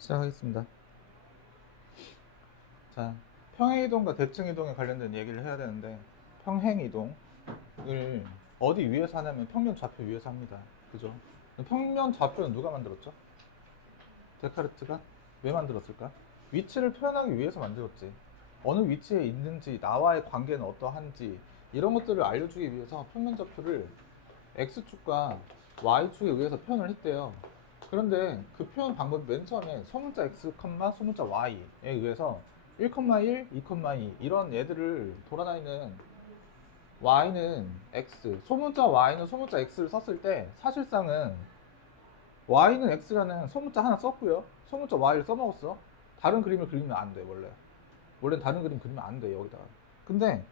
시작하겠습니다. 자, 평행이동과 대칭이동에 관련된 얘기를 해야 되는데, 평행이동을 어디 위에서 하냐면 평면 좌표 위에서 합니다. 그죠? 평면 좌표는 누가 만들었죠? 데카르트가 왜 만들었을까? 위치를 표현하기 위해서 만들었지. 어느 위치에 있는지, 나와의 관계는 어떠한지 이런 것들을 알려주기 위해서 평면 좌표를 x축과 y축에 의해서 표현을 했대요. 그런데 그 표현 방법이 맨 처음에 소문자 x, 소문자 y에 의해서 1, 1, 2, 2 이런 얘들을 돌아다니는 y는 x, 소문자 y는 소문자 x를 썼을 때 사실상은 y는 x라는 소문자 하나 썼고요. 소문자 y를 써먹었어. 다른 그림을 그리면 안 돼, 원래. 원래는 다른 그림 그리면 안 돼, 여기다가. 근데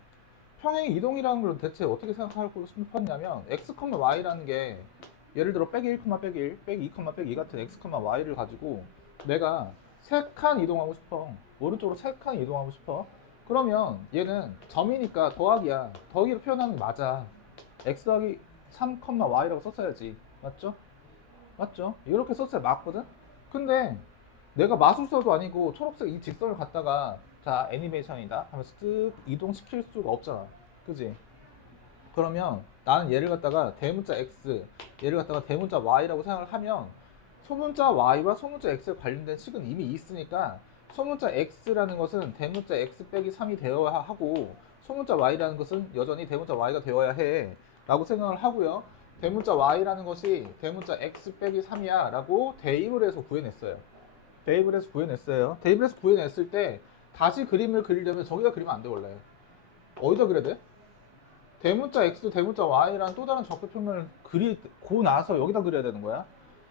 평행 이동이라는 걸 대체 어떻게 생각하고 싶었냐면 x, y라는 게 예를 들어 빼기 1, 빼기 1, 빼기 2, 빼기 2 같은 x, y를 가지고 내가 3칸 이동하고 싶어. 오른쪽으로 3칸 이동하고 싶어. 그러면 얘는 점이니까 더하기야. 더하기로 표현하는 게 맞아. x 더하기 3, y라고 썼어야지. 맞죠? 맞죠? 이렇게 썼어야 맞거든? 근데 내가 마술사도 아니고 초록색 이 직선을 갖다가 자 애니메이션이다 하면서 쓱 이동시킬 수가 없잖아. 그지? 그러면 나는 얘를 갖다가 대문자 x, 얘를 갖다가 대문자 y라고 생각을 하면 소문자 y와 소문자 x에 관련된 식은 이미 있으니까 소문자 x라는 것은 대문자 x 빼기 3이 되어야 하고 소문자 y라는 것은 여전히 대문자 y가 되어야 해 라고 생각을 하고요. 대문자 y라는 것이 대문자 x 빼기 3이야 라고 대입을 해서 구해냈어요. 대입을 해서 구해냈어요. 대입을 해서 구해냈을 때 다시 그림을 그리려면 저기다 그리면 안 돼, 원래. 어디다 그려야 돼? 대문자 x, 대문자 y라는 또 다른 적분 평면을 그리고 나서 여기다 그려야 되는 거야.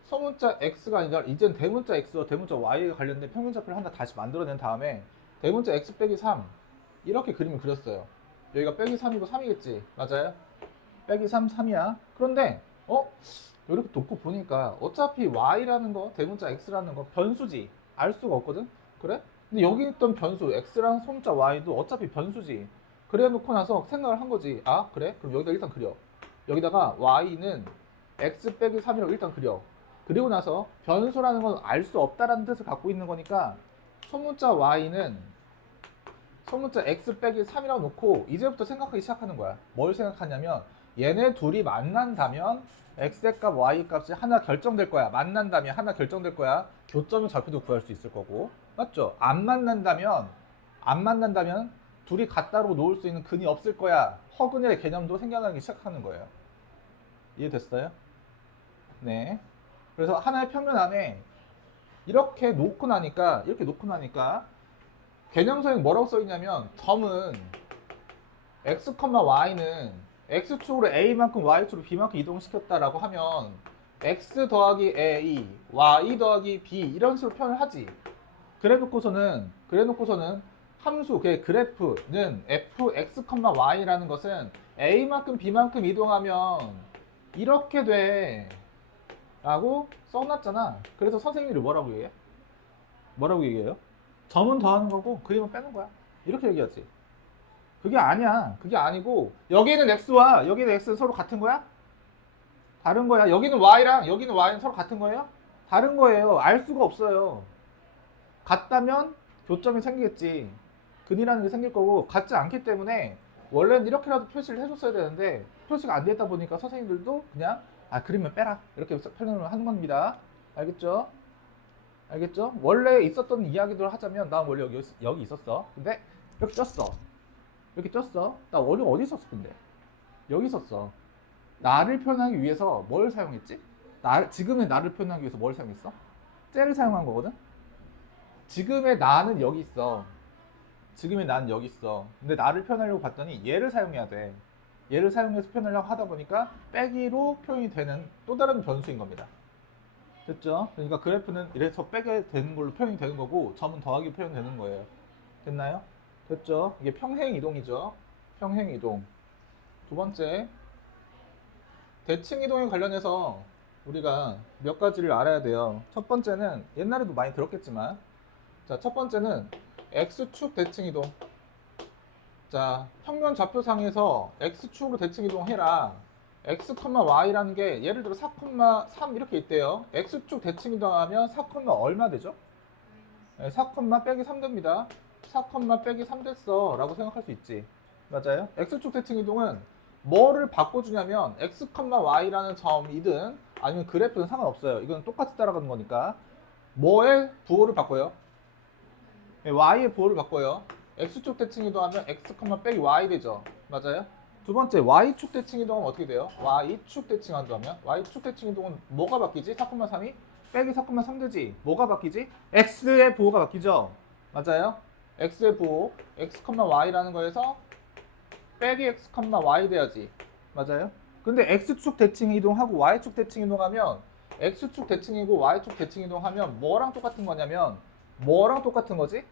소문자 x가 아니라 이젠 대문자 x와 대문자 y에 관련된 평면좌표를 하나 다시 만들어낸 다음에 대문자 x 빼기 3 이렇게 그림을 그렸어요. 여기가 빼기 3이고 3이겠지. 맞아요? 빼기 3, 3이야. 그런데 이렇게 놓고 보니까 어차피 y라는 거, 대문자 x라는 거 변수지. 알 수가 없거든? 그래? 근데 여기 있던 변수 x랑 소문자 y도 어차피 변수지. 그래 놓고 나서 생각을 한 거지. 아, 그래? 그럼 여기다 일단 그려. 여기다가 y는 x 빼기 3이라고 일단 그려. 그리고 나서 변수라는 건 알 수 없다라는 뜻을 갖고 있는 거니까 소문자 y는 소문자 x 빼기 3이라고 놓고 이제부터 생각하기 시작하는 거야. 뭘 생각하냐면 얘네 둘이 만난다면 x의 값, y 값이 하나 결정될 거야. 만난다면 하나 결정될 거야. 교점의 좌표도 구할 수 있을 거고. 맞죠? 안 만난다면 둘이 같다로 놓을 수 있는 근이 없을 거야. 허근의 개념도 생겨나기 시작하는 거예요. 이해됐어요? 네. 그래서 하나의 평면 안에 이렇게 놓고 나니까 개념서에 뭐라고 써있냐면 점은 x, y는 x축으로 a만큼 y축으로 b만큼 이동시켰다라고 하면 x 더하기 a, y 더하기 b 이런 식으로 표현을 하지. 그래놓고서는 함수, 그 그래프는 fx, y라는 것은 a만큼 b만큼 이동하면 이렇게 돼 라고 써놨잖아. 그래서 선생님들이 뭐라고 얘기해요? 점은 더하는 거고 그림은 빼는 거야. 이렇게 얘기하지. 그게 아니야. 그게 아니고 여기는 x와 여기는 x는 서로 같은 거야? 다른 거야. 여기는 y랑 여기는 y는 서로 같은 거예요? 다른 거예요. 알 수가 없어요. 같다면 교점이 생기겠지. 근이라는 게 생길 거고 같지 않기 때문에 원래는 이렇게라도 표시를 해줬어야 되는데 표시가 안 됐다 보니까 선생님들도 그냥 그림을 빼라 이렇게 표현을 하는 겁니다. 알겠죠? 알겠죠? 원래 있었던 이야기들 하자면 난 원래 여기 있었어. 근데 이렇게 쪘어. 이렇게 쪘어. 나 원래 어디 있었어 근데? 여기 있었어. 나를 표현하기 위해서 뭘 사용했지? 지금의 나를 표현하기 위해서 뭘 사용했어? 쟤를 사용한 거거든? 지금의 나는 여기 있어. 지금의 나는 여기 있어. 근데 나를 표현하려고 봤더니 얘를 사용해야 돼. 얘를 사용해서 표현하려고 하다 보니까 빼기로 표현이 되는 또 다른 변수인 겁니다. 됐죠? 그러니까 그래프는 이래서 빼게 되는 걸로 표현이 되는 거고 점은 더하기 표현되는 거예요. 됐나요? 됐죠? 이게 평행 이동이죠. 평행 이동. 두 번째, 대칭 이동에 관련해서 우리가 몇 가지를 알아야 돼요. 첫 번째는 옛날에도 많이 들었겠지만, 자, 첫 번째는 x축 대칭 이동. 자, 평면 좌표상에서 x축으로 대칭 이동해라. x, y라는 게 예를 들어 4, 3 이렇게 있대요. x축 대칭 이동하면 4, 얼마 되죠? 4, 빼기 3 됩니다. 4, 빼기 3 됐어 라고 생각할 수 있지. 맞아요? x축 대칭 이동은 뭐를 바꿔주냐면 x, y라는 점이든 아니면 그래프는 상관없어요. 이건 똑같이 따라가는 거니까 뭐의 부호를 바꿔요? y의 부호를 바꿔요. x축 대칭 이동하면 x, 빼기 y 되죠. 맞아요? 두 번째 y축 대칭 이동은 어떻게 돼요? y축 대칭 한다면 y축 대칭 이동은 뭐가 바뀌지? 4, 3이 빼기 4, 3 되지. 뭐가 바뀌지? x의 부호가 바뀌죠. 맞아요? x의 부호 x, y라는 거에서 빼기 x, y 돼야지. 맞아요? 근데 x축 대칭 이동하고 y축 대칭 이동하면 x축 대칭이고 y축 대칭 이동하면 뭐랑 똑같은 거냐면 뭐랑 똑같은 거지?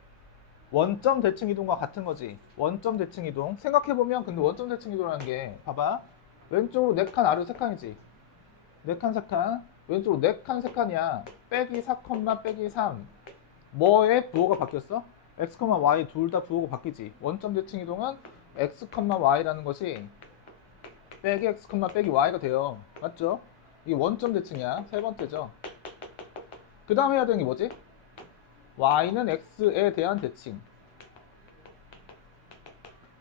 원점 대칭 이동과 같은 거지. 원점 대칭 이동. 생각해보면 근데 원점 대칭 이동이라는 게 봐봐. 왼쪽으로 4칸 아래로 3칸이지. 4칸 3칸. 왼쪽으로 4칸 3칸이야. 빼기 4, 빼기 3. 뭐의 부호가 바뀌었어? x, y 둘 다 부호가 바뀌지. 원점 대칭 이동은 x, y라는 것이 빼기 x, 빼기 y가 돼요. 맞죠? 이게 원점 대칭이야. 세 번째죠. 그 다음 해야 되는 게 뭐지? y는 x에 대한 대칭.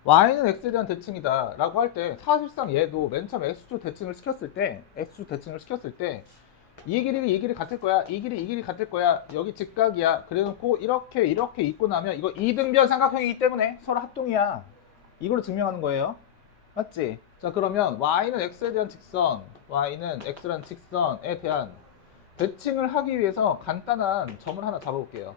y는 x에 대한 대칭이다 라고 할 때 사실상 얘도 맨 처음 x축 대칭을 시켰을 때 이 길이 같을 거야. 이 길이 같을 거야. 여기 직각이야. 그래놓고 이렇게 있고 나면 이거 이등변 삼각형이기 때문에 서로 합동이야. 이걸로 증명하는 거예요. 맞지? 자, 그러면 y는 x에 대한 직선, y는 x라는 직선에 대한 대칭을 하기 위해서 간단한 점을 하나 잡아볼게요.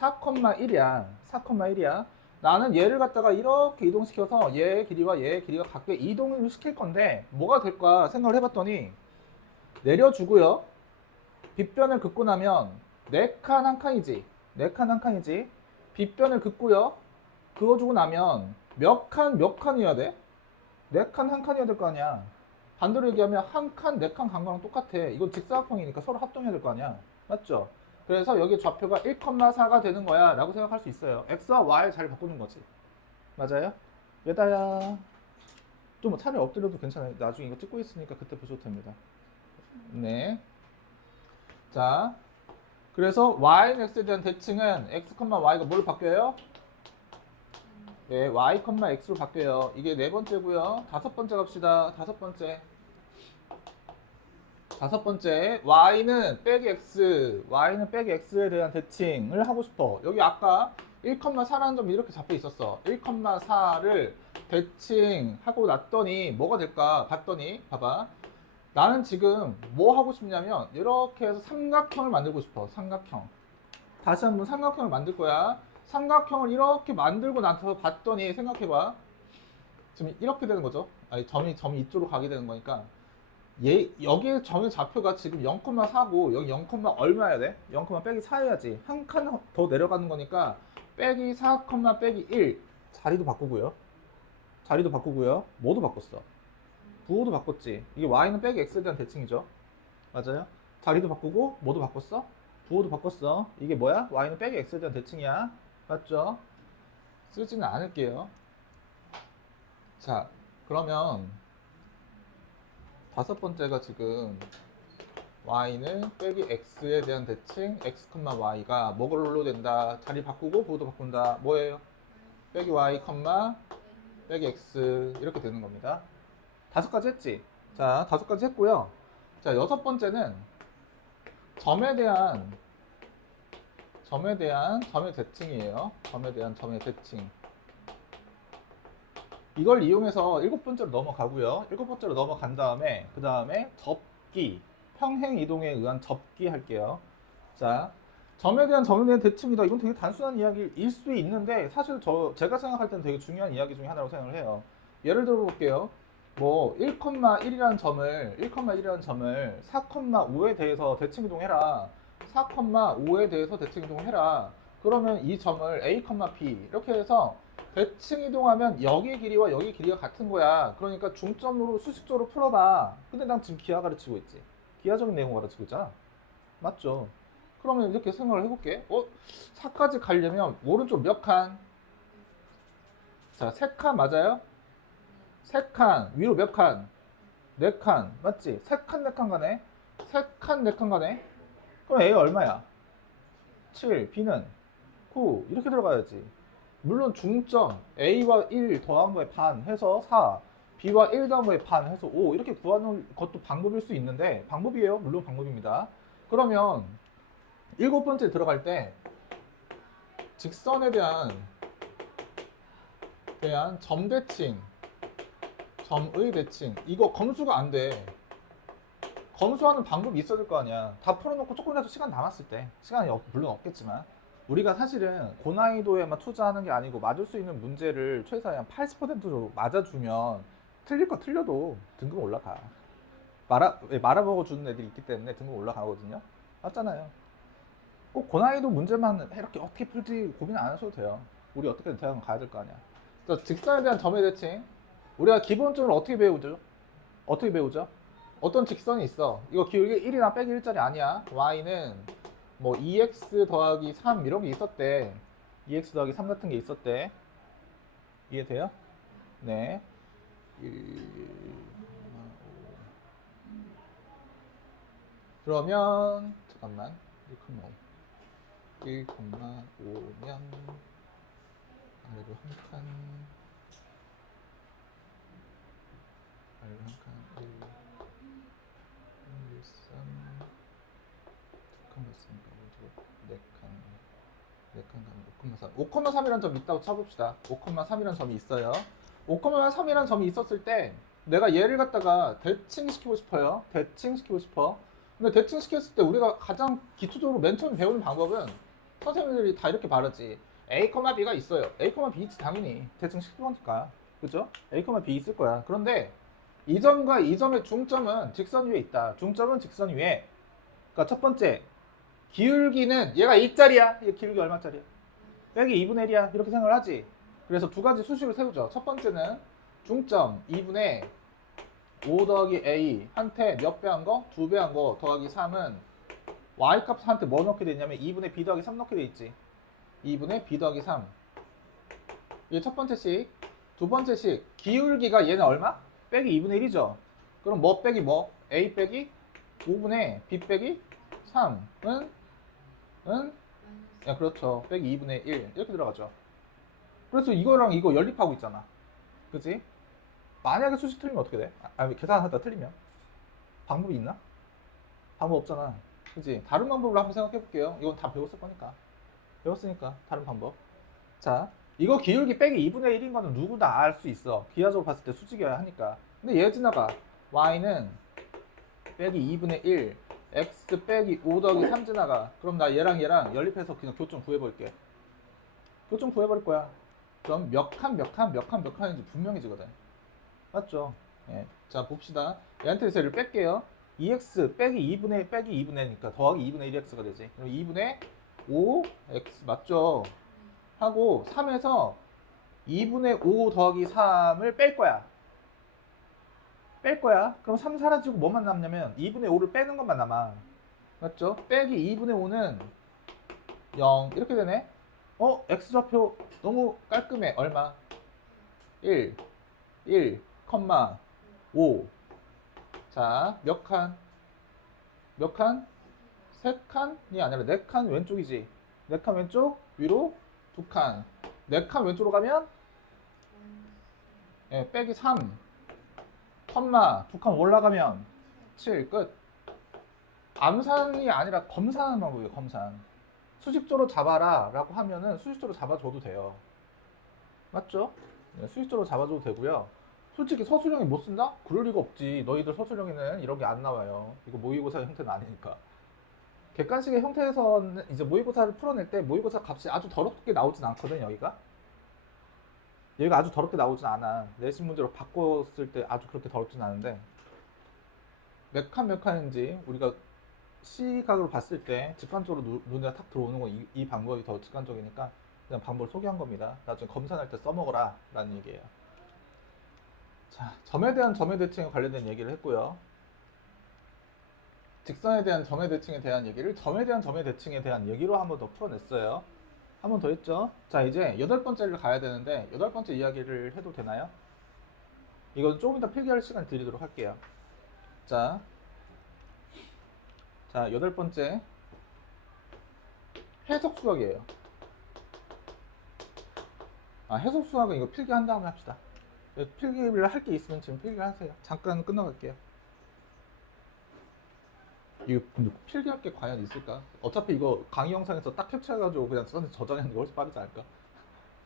4,1이야. 4,1이야. 나는 얘를 갖다가 이렇게 이동시켜서 얘의 길이와 얘의 길이가 같게 이동을 시킬 건데 뭐가 될까 생각을 해봤더니 내려주고요. 빗변을 긋고 나면 4칸 한 칸이지. 4칸 한 칸이지. 빗변을 긋고요. 그어주고 나면 몇 칸이어야 돼? 4칸 한 칸이어야 될 거 아니야. 반대로 얘기하면 한 칸, 4칸 간 거랑 똑같아. 이건 직사각형이니까 서로 합동해야 될 거 아니야. 맞죠? 그래서 여기 좌표가 1,4가 되는 거야 라고 생각할 수 있어요. x와 y 잘 바꾸는 거지. 맞아요? 얘다야. 좀 차라리 엎드려도 괜찮아요. 나중에 이거 찍고 있으니까 그때 보셔도 됩니다. 네. 자, 그래서 y는 x에 대한 대칭은 x, y가 뭘 바뀌어요? 네, y, x로 바뀌어요. 이게 네 번째고요. 다섯 번째 갑시다. 다섯 번째 y는 빼기 x에 대한 대칭을 하고 싶어. 여기 아까 1,4라는 점이 이렇게 잡혀 있었어. 1,4를 대칭하고 났더니 뭐가 될까 봤더니 봐봐. 나는 지금 뭐 하고 싶냐면 이렇게 해서 삼각형을 만들고 싶어. 삼각형. 다시 한번 삼각형을 만들 거야. 삼각형을 이렇게 만들고 나서 봤더니 생각해봐. 지금 이렇게 되는 거죠. 아니, 점이 이쪽으로 가게 되는 거니까 여기에 점의 좌표가 지금 0,4고 여기 0, 얼마야 돼? 0, 빼기 4여야지. 한 칸 더 내려가는 거니까 빼기 4, 빼기 1. 자리도 바꾸고요. 뭐도 바꿨어. 부호도 바꿨지. 이게 y는 빼기 x에 대한 대칭이죠. 맞아요? 자리도 바꾸고 뭐도 바꿨어? 부호도 바꿨어. 이게 뭐야? y는 빼기 x에 대한 대칭이야. 맞죠? 쓰지는 않을게요. 자, 그러면 다섯 번째가 지금 y는 빼기 x에 대한 대칭 x, y가 뭐걸로 된다. 자리 바꾸고 부호도 바꾼다. 뭐예요? 빼기 y, 빼기 x 이렇게 되는 겁니다. 5가지 했지? 자, 5가지 했고요. 자, 여섯 번째는 점의 대칭이에요. 점에 대한 점의 대칭. 이걸 이용해서 7번째로 넘어가고요. 7번째로 넘어간 다음에 그 다음에 접기, 평행 이동에 의한 접기 할게요. 자, 점에 대한 대칭이다. 이건 되게 단순한 이야기일 수 있는데 사실 제가 생각할 때는 되게 중요한 이야기 중에 하나라고 생각을 해요. 예를 들어 볼게요. 뭐 1,1이라는 점을 4,5에 대해서 대칭 이동해라. 4,5에 대해서 대칭 이동해라. 그러면 이 점을 A, B 이렇게 해서 대칭 이동하면 여기 길이와 여기 길이가 같은 거야. 그러니까 중점으로 수식적으로 풀어봐. 근데 난 지금 기하 가르치고 있지. 기하적인 내용 가르치고 있잖아. 맞죠? 그러면 이렇게 생각을 해볼게. 4까지 가려면 오른쪽 몇 칸? 자, 3칸 맞아요? 3칸. 위로 몇 칸? 4칸. 맞지? 3칸, 4칸 가네? 3칸, 4칸 가네? 그럼 A 얼마야? 7. B는? 9 이렇게 들어가야지. 물론 중점 A와 1 더한 거에 반 해서 4, B와 1 더한 거에 반 해서 5 이렇게 구하는 것도 방법일 수 있는데, 방법이에요. 물론 방법입니다. 그러면 일곱 번째 들어갈 때 직선에 대한 점 대칭, 점의 대칭, 이거 검수가 안 돼. 검수하는 방법이 있어야 될 거 아니야. 다 풀어놓고 조금이라도 시간 남았을 때. 시간이 물론 없겠지만, 우리가 사실은 고난이도에만 투자하는 게 아니고 맞을 수 있는 문제를 최소한 한 80%로 맞아주면 틀릴 거 틀려도 등급 올라가. 말아먹어 주는 애들이 있기 때문에 등급 올라가거든요. 맞잖아요. 꼭 고난이도 문제만 이렇게 어떻게 풀지 고민 안 하셔도 돼요. 우리 어떻게든 대학은 가야 될 거 아니야. 직선에 대한 점의 대칭, 우리가 기본적으로 어떻게 배우죠? 어떻게 배우죠? 어떤 직선이 있어. 이거 기울기 1이나 빼기 1짜리 아니야. y는 뭐 2x 더하기 3 이런 게 있었대. 2x 더하기 3 같은 게 있었대. 이해돼요? 네. 1,5. 그러면 잠깐만. 1,5면 아래로 한 칸, 아래로 한 칸, 1, 3, 두 칸 됐으니까 네 칸 가면 5,3. 5,3이라는 점이 있다고 쳐봅시다. 5,3이라는 점이 있어요. 5,3이라는 점이 있었을 때 내가 얘를 갖다가 대칭시키고 싶어요. 대칭시키고 싶어. 근데 대칭시켰을 때 우리가 가장 기초적으로 맨 처음 배우는 방법은 선생님들이 다 이렇게 말하지. A, B가 있어요. A, B 있지 당연히. 대칭시킬 거니까. 그죠? A, B 있을 거야. 그런데 이 점과 이 점의 중점은 직선 위에 있다. 중점은 직선 위에. 그러니까 첫 번째, 기울기는 얘가 2짜리야. 얘 기울기 얼마짜리야? 빼기 2분의 1이야. 이렇게 생각을 하지. 그래서 두 가지 수식을 세우죠. 첫 번째는 중점 2분의 5 더하기 A 한테 몇 배 한 거? 2배 한 거 더하기 3은 Y값한테 뭐 넣게 되냐면 2분의 B 더하기 3 넣게 돼 있지. 2분의 B 더하기 3. 이게 첫 번째 식. 두 번째 식. 기울기가 얘는 얼마? 빼기 2분의 1이죠. 그럼 뭐 빼기 뭐? A 빼기 5분의 B 빼기 3은 야, 그렇죠. 빼기 2분의 1 이렇게 들어가죠. 그래서 이거랑 이거 연립하고 있잖아. 그치? 만약에 수식 틀리면 어떻게 돼? 계산하다 틀리면 방법이 있나? 방법 없잖아. 그치? 다른 방법으로 한번 생각해 볼게요. 이건 다 배웠을 거니까. 배웠으니까 다른 방법. 자, 이거 기울기 빼기 2분의 1인 거는 누구나 알 수 있어. 기하적으로 봤을 때 수직이어야 하니까. 근데 얘 지나가. y는 빼기 2분의 1 x 빼기 5 더하기 3 지나가. 그럼 나 얘랑 연립해서 그냥 교점 구해볼게. 교점 구해버릴 거야. 그럼 몇 칸인지 분명해지거든. 맞죠? 예. 자, 봅시다. 얘한테서 얘를 뺄게요. 2x 빼기 2분의니까 더하기 2분의 1x가 되지. 그럼 2분의 5x 맞죠? 하고 3에서 2분의 5 더하기 3을 뺄 거야. 그럼 3 사라지고 뭐만 남냐면 2분의 5를 빼는 것만 남아. 맞죠? 빼기 2분의 5는 0 이렇게 되네. x좌표 너무 깔끔해. 얼마? 1, 5. 자, 몇 칸? 세 칸이 아니라 네 칸 왼쪽이지. 네 칸 왼쪽, 위로 두 칸. 네 칸 왼쪽으로 가면 빼기 3. 두 칸 올라가면 7. 끝. 암산이 아니라 검산하는 방법이에요. 검산. 수직조로 잡아라 라고 하면은 수직조로 잡아줘도 돼요. 맞죠? 네, 수직조로 잡아줘도 되고요. 솔직히 서술형이 못 쓴다? 그럴 리가 없지. 너희들 서술형에는 이런 게 안 나와요. 이거 모의고사 형태는 아니니까. 객관식의 형태에서는 이제 모의고사를 풀어낼 때 모의고사 값이 아주 더럽게 나오진 않거든. 여기가 아주 더럽게 나오진 않아. 내신 문제로 바꿨을 때 아주 그렇게 더럽진 않은데, 몇 칸인지 우리가 시각으로 봤을 때 직관적으로 눈에 탁 들어오는 건 이 방법이 더 직관적이니까 그냥 방법을 소개한 겁니다. 나중에 검사할 때 써먹어라 라는 얘기예요. 자, 점에 대한 점의 대칭에 관련된 얘기를 했고요. 직선에 대한 점의 대칭에 대한 얘기를 점에 대한 점의 대칭에 대한 얘기로 한 번 더 풀어냈어요. 한 번 더 했죠. 자, 이제 8번째를 가야 되는데 8번째 이야기를 해도 되나요? 이건 조금 이따 필기할 시간 드리도록 할게요. 자, 8번째 해석 수학이에요. 해석 수학은 이거 필기한 다음에 합시다. 필기를 할 게 있으면 지금 필기하세요. 잠깐 끝나갈게요. 이거 근데 필기할 게 과연 있을까? 어차피 이거 강의 영상에서 딱 캡처해가지고 그냥 선생님 저장하는 게 훨씬 빠르지 않을까?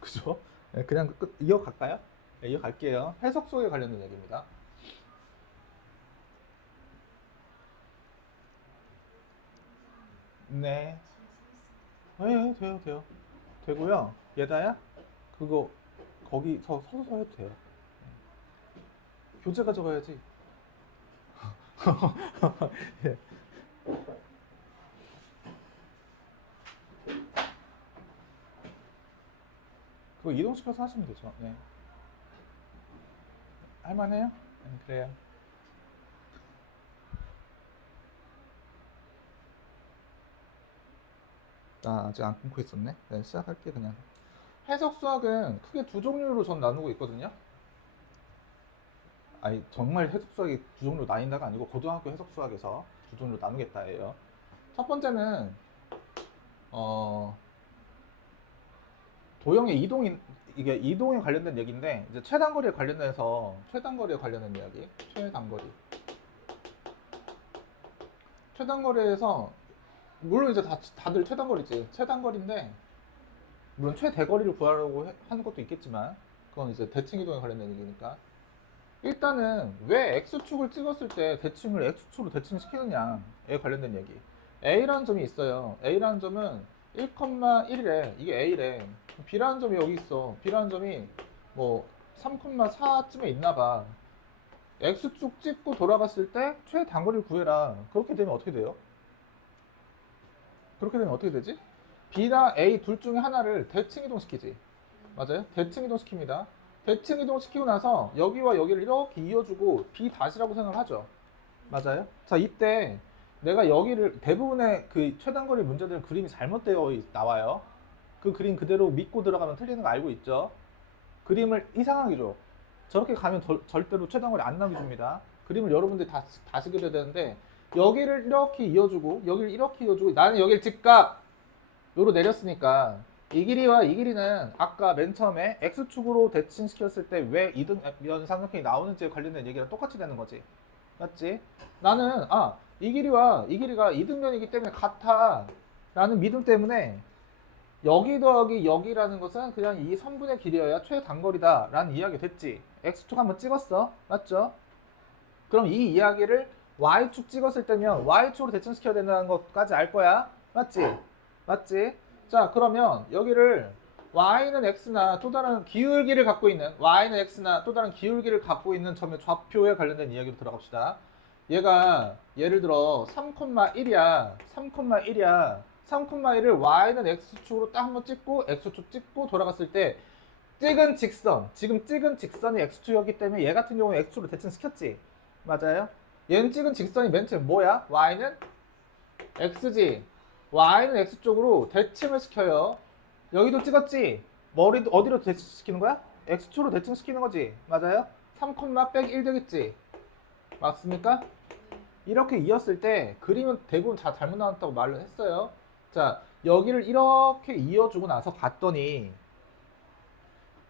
그죠? 네, 그냥 이어갈까요? 네, 이어갈게요. 해석 수학에 관련된 얘기입니다. 네. 네, 돼요. 되고요. 얘다야? 그거 거기서 서서 해도 돼요. 교재 가져가야지. 예. 그거 이동시켜서 하시면 되죠. 네. 할만해요? 네, 그래요. 나 아직 안 끊고 있었네. 네, 시작할게 그냥. 해석 수학은 크게 두 종류로 전 나누고 있거든요. 아니 정말 해석 수학이 두 종류로 나뉜다가 아니고 고등학교 해석 수학에서 두 종류로 나누겠다예요. 첫 번째는 도형의 이게 이동에 관련된 얘기인데 이제 최단거리에 관련해서 최단거리에 관련된 이야기. 최단거리에서 물론 이제 다들 최단거리지. 최단거리인데 물론 최대거리를 구하려고 하는 것도 있겠지만 그건 이제 대칭 이동에 관련된 얘기니까. 일단은 왜 x축을 찍었을 때 대칭을 x축으로 대칭시키느냐에 관련된 얘기. a라는 점이 있어요. a라는 점은 1,1이래. 이게 a래. b라는 점이 여기 있어. b라는 점이 뭐 3,4쯤에 있나봐. x축 찍고 돌아갔을 때 최단거리를 구해라. 그렇게 되면 어떻게 돼요? 그렇게 되면 어떻게 되지? b나 a 둘 중에 하나를 대칭 이동시키지. 맞아요? 대칭 이동시킵니다. 대칭 이동시키고 나서 여기와 여기를 이렇게 이어주고 b 다시라고 생각을 하죠. 맞아요? 자, 이때 내가 여기를 대부분의 그 최단거리 문제들은 그림이 잘못되어 나와요. 그 그림 그대로 믿고 들어가면 틀리는 거 알고 있죠? 그림을 이상하게 줘. 저렇게 가면 절대로 최단거리 안 나와줍니다. 그림을 여러분들이 다시 그려야 되는데 여기를 이렇게 이어주고 여기를 이렇게 이어주고 나는 여기를 직각 요로 내렸으니까 이 길이와 이 길이는 아까 맨 처음에 x축으로 대칭시켰을 때 왜 이등변 삼각형이 나오는지에 관련된 얘기랑 똑같이 되는 거지. 맞지? 나는 이 길이와 이 길이가 이등변이기 때문에 같아 라는 믿음 때문에 여기 더하기 여기라는 것은 그냥 이 선분의 길이어야 최단거리다 라는 이야기 됐지. x축 한번 찍었어. 맞죠? 그럼 이 이야기를 y축 찍었을 때면 y축으로 대칭시켜야 된다는 것까지 알 거야. 맞지? 맞지? 자, 그러면 여기를 y는 x나 또 다른 기울기를 갖고 있는 y는 x나 또 다른 기울기를 갖고 있는 점의 좌표에 관련된 이야기로 들어갑시다. 얘가 예를 들어 3,1이야. 3,1을 y는 x축으로 딱 한번 찍고 x축 찍고 돌아갔을 때 찍은 직선, 지금 찍은 직선이 x축이었기 때문에 얘 같은 경우는 x축으로 대칭시켰지. 맞아요? 얘는 찍은 직선이 맨 처음 뭐야? y는 x지. y는 x쪽으로 대칭을 시켜요. 여기도 찍었지? 머리도 어디로 대칭시키는 거야? x축으로 대칭시키는 거지. 맞아요? 3, 빼기 1 되겠지? 맞습니까? 이렇게 이었을 때 그림은 대부분 다 잘못 나왔다고 말을 했어요. 자, 여기를 이렇게 이어주고 나서 봤더니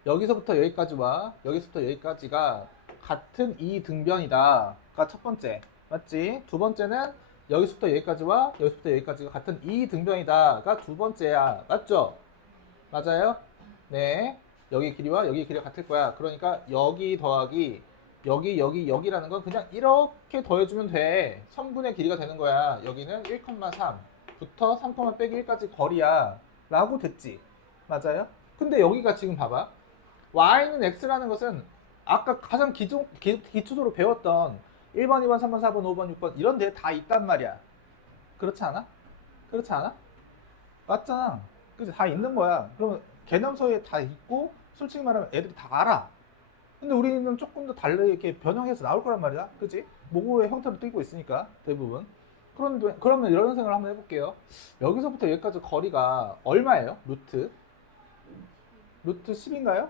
여기서부터 여기까지와 여기서부터 여기까지가 같은 이 등변이다가 첫 번째. 맞지? 두 번째는 여기서부터 여기까지와 여기서부터 여기까지가 같은 이 등변이다가 두 번째야. 맞죠? 맞아요? 네. 여기 길이와 여기 길이가 같을 거야. 그러니까 여기 더하기 여기라는 건 그냥 이렇게 더해주면 돼. 선분의 길이가 되는 거야. 여기는 1,3부터 3, 빼기 1까지 거리야. 라고 됐지. 맞아요? 근데 여기가 지금 봐봐. y는 x라는 것은 아까 가장 기초적으로 배웠던 1번, 2번, 3번, 4번, 5번, 6번 이런 데 다 있단 말이야. 그렇지 않아? 그렇지 않아? 맞잖아. 그치? 다 있는 거야. 그러면 개념서에 다 있고 솔직히 말하면 애들이 다 알아. 근데 우리는 조금 더 다르게 이렇게 변형해서 나올 거란 말이야. 그치? 모국의 형태로 띄고 있으니까 대부분. 그러면 이런 생각을 한번 해볼게요. 여기서부터 여기까지 거리가 얼마예요? 루트 10인가요?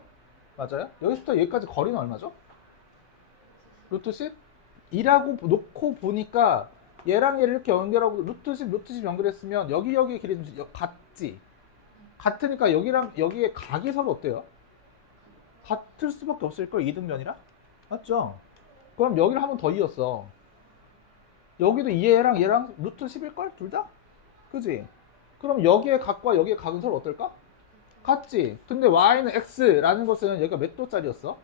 맞아요? 여기서부터 여기까지 거리는 얼마죠? 루트 10? 2라고 놓고 보니까 얘랑 얘를 이렇게 연결하고 루트 10 연결했으면 여기 길이 좀 같지? 같으니까 여기랑 여기의 각이 서로 어때요? 같을 수밖에 없을걸, 이등변이라? 맞죠? 그럼 여기를 한 번 더 이었어. 여기도 얘랑 루트 10일걸? 둘 다? 그지? 그럼 여기의 각과 여기의 각은 서로 어떨까? 같지? 근데 y는 x라는 것은 여기가 몇 도짜리였어?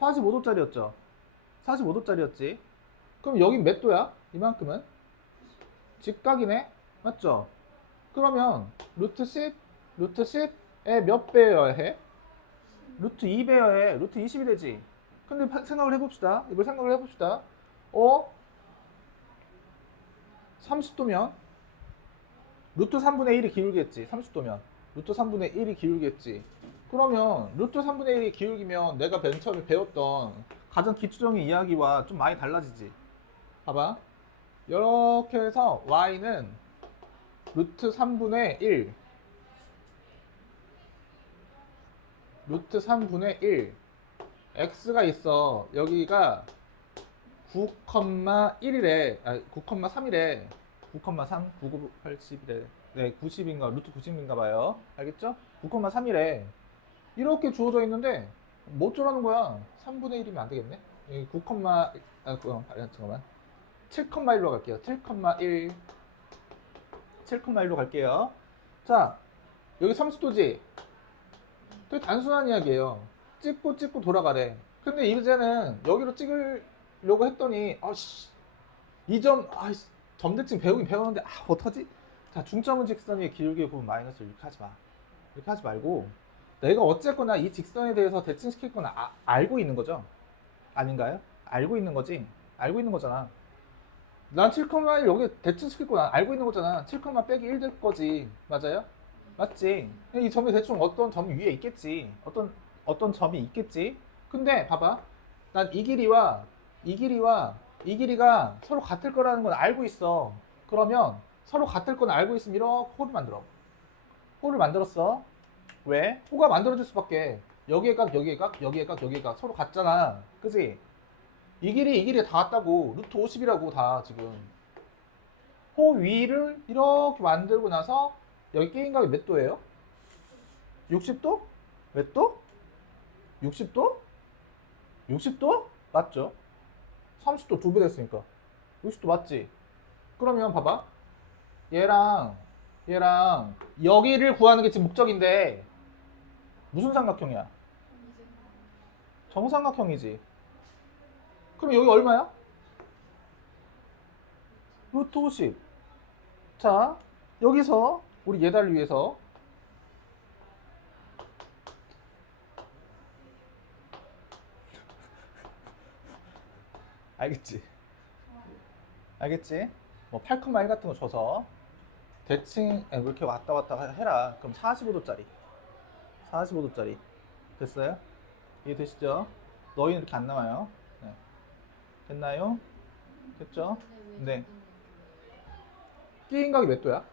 45도짜리였죠? 45도짜리였지? 그럼 여긴 몇 도야? 이만큼은? 직각이네? 맞죠? 그러면 루트 10, 루트 10의 몇 배여야 해? 루트 2배여야 해. 루트 20이 되지? 근데 생각을 해봅시다. 이걸 생각을 해봅시다. 30도면 루트 3분의 1이 기울겠지. 30도면 루트 3분의 1이 기울겠지. 그러면 루트 3분의 1이 기울기면 내가 맨 처음에 배웠던 가장 기초적인 이야기와 좀 많이 달라지지. 봐봐. 이렇게 해서 y는 루트 3분의 1 루트 3분의 1 x가 있어. 여기가 9,1이래. 9,3이래. 9,3, 9, 80이래. 네, 90인가, 루트 90인가 봐요. 알겠죠? 9,3이래. 이렇게 주어져 있는데, 뭐 어쩌라는 거야? 3분의 1이면 안 되겠네? 9, 잠깐만. 7,1로 갈게요. 7,1. 7,1로 갈게요. 자, 여기 30도지? 되게 단순한 이야기예요. 찍고 돌아가래. 근데 이제는 여기로 찍으려고 했더니 점대칭 배우긴 배웠는데 어떡하지? 자, 중점은 직선 위에 기울기 보면 마이너스 이렇게 하지 마. 이렇게 하지 말고 내가 어쨌거나 이 직선에 대해서 대칭시킬 건 알고 있는 거죠? 아닌가요? 알고 있는 거지? 알고 있는 거잖아. 난 7,1 여기 대칭시킬 건 알고 있는 거잖아. 7, 빼기 1 될 거지. 맞아요? 맞지? 이 점이 대충 어떤 점이 위에 있겠지. 어떤 점이 있겠지. 근데 봐봐. 난 이 길이와 이 길이가 서로 같을 거라는 건 알고 있어. 그러면 서로 같을 건 알고 있으면 이렇게 호를 만들어. 호를 만들었어. 왜? 호가 만들어질 수밖에. 여기의 각, 여기의 각, 여기의 각, 여기의 각 서로 같잖아. 그지? 이 길이 다 같다고. 루트 50이라고 다 지금. 호 위를 이렇게 만들고 나서 여기 게임각이 몇 도예요? 60도? 몇 도? 60도? 60도? 맞죠? 30도 2배 됐으니까 60도 맞지? 그러면 봐봐. 얘랑 여기를 구하는 게 지금 목적인데 무슨 삼각형이야? 정삼각형이지. 그럼 여기 얼마야? 루트 50. 자, 여기서 우리 예달을 위해서 알겠지? 알겠지? 뭐 8,1 같은 거 줘서 대칭 이렇게 왔다 갔다 해라. 그럼 45도짜리. 45도짜리. 됐어요? 이해되시죠? 너희는 이렇게 안 나와요. 네. 됐나요? 됐죠? 네. 끼인각이 몇 도야?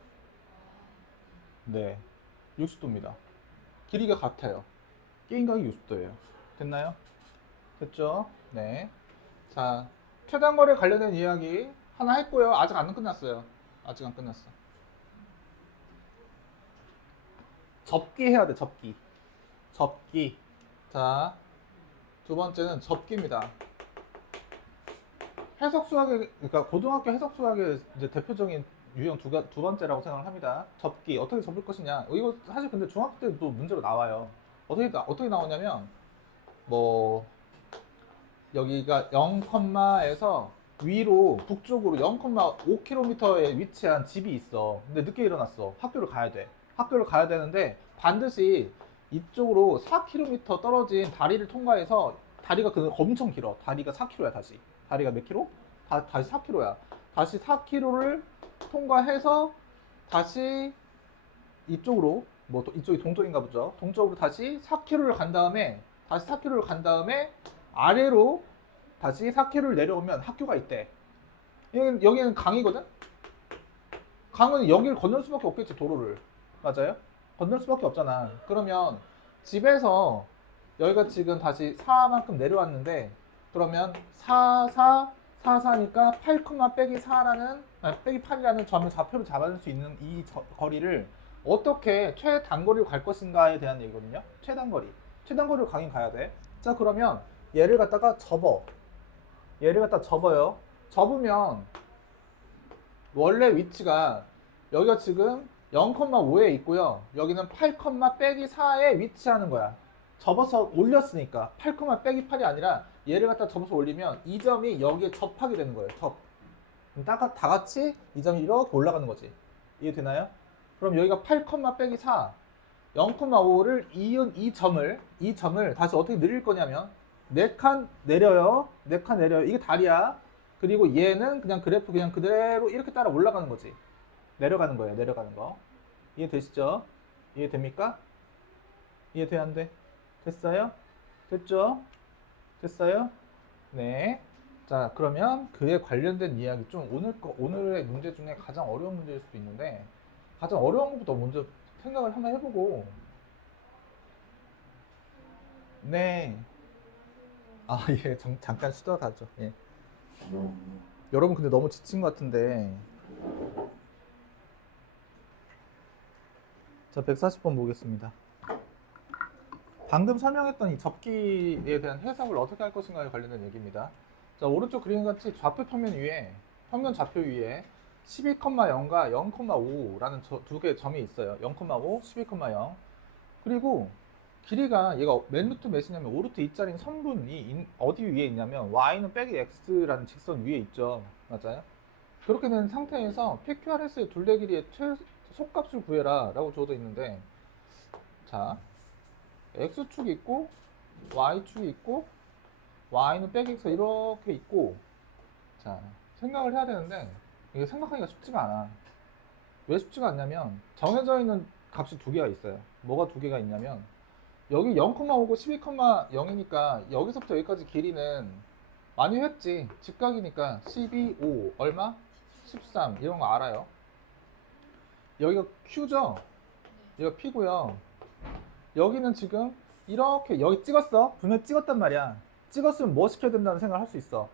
네. 60도입니다. 길이가 같아요. 끼인각이 60도예요. 됐나요? 됐죠? 네. 자, 최단거리에 관련된 이야기 하나 했고요. 아직 안 끝났어요. 아직 안 끝났어. 접기 해야 돼, 접기. 접기. 자, 두 번째는 접기입니다. 해석 수학의, 그러니까 고등학교 해석 수학의 이제 대표적인 유형 두 번째라고 생각을 합니다. 접기. 어떻게 접을 것이냐. 이거 사실 근데 중학교 때도 문제로 나와요. 어떻게 나오냐면, 뭐, 여기가 0,에서 위로 북쪽으로 0,5km에 위치한 집이 있어. 근데 늦게 일어났어. 학교를 가야 돼. 학교를 가야 되는데 반드시 이쪽으로 4km 떨어진 다리를 통과해서 다리가 엄청 길어. 다리가 4km야 다시. 다리가 몇 킬로? 다시 4km야. 다시 4km를 통과해서 다시 이쪽으로 뭐 이쪽이 동쪽인가 보죠. 동쪽으로 다시 4km를 간 다음에 아래로 다시 4km를 내려오면 학교가 있대. 여기는 강이거든? 강은 여기를 건널 수밖에 없겠지, 도로를. 맞아요? 건널 수밖에 없잖아. 그러면 집에서 여기가 지금 다시 4만큼 내려왔는데, 그러면 4니까 8, 빼기 4라는, 빼기 8이라는 점의 좌표를 잡아줄 수 있는 이 거리를 어떻게 최단거리로 갈 것인가에 대한 얘기거든요. 최단거리로 가긴 가야 돼. 자, 그러면 얘를 갖다가 접어. 얘를 갖다 접어요. 접으면 원래 위치가 여기가 지금 0,5에 있고요. 여기는 8, 빼기 4에 위치하는 거야. 접어서 올렸으니까 8, 빼기 8이 아니라 얘를 갖다 접어서 올리면 이 점이 여기에 접하게 되는 거예요. 다 같이 이 점이 이렇게 올라가는 거지. 이해되나요? 그럼 여기가 8, 빼기 4, 0,5를 이은 이 점을 다시 어떻게 늘릴 거냐면 4칸 내려요. 4칸 내려요. 이게 다리야. 그리고 얘는 그냥 그래프 그냥 그대로 이렇게 따라 올라가는 거지. 내려가는 거예요. 내려가는 거. 이해되시죠? 이해됩니까? 이해돼 안 돼? 됐어요? 됐죠? 됐어요? 네. 자, 그러면 그에 관련된 이야기 좀 오늘의 문제 중에 가장 어려운 문제일 수도 있는데 가장 어려운 것부터 먼저 생각을 한번 해보고. 네. 아, 예. 잠깐 쉬다가 가죠. 예. 여러분 근데 너무 지친 것 같은데. 자, 140번 보겠습니다. 방금 설명했던 이 접기에 대한 해석을 어떻게 할 것인가에 관련된 얘기입니다. 자, 오른쪽 그림 같이 좌표 평면 좌표 위에 12,0과 0,5라는 두 개의 점이 있어요. 0,5, 12,0. 그리고 길이가 얘가 맨 루트 몇이냐면 5루트 2짜리인 선분이 어디 위에 있냐면 y는 빼기 x라는 직선 위에 있죠. 맞아요? 그렇게 된 상태에서 PQRS의 둘레 길이의 속값을 구해라 라고 주어져 있는데, 자, x축이 있고 y축이 있고 y는 빼기 x 이렇게 있고, 자, 생각을 해야 되는데 이게 생각하기가 쉽지가 않아. 왜 쉽지가 않냐면 정해져 있는 값이 두 개가 있어요. 뭐가 두 개가 있냐면 여기 0,5고 12,0이니까 여기서부터 여기까지 길이는 많이 했지. 직각이니까 12, 5 얼마? 13 이런 거 알아요. 여기가 Q죠? 여기가 P고요. 여기는 지금 이렇게 여기 찍었어. 분명히 찍었단 말이야. 찍었으면 뭐 시켜야 된다는 생각을 할 수 있어.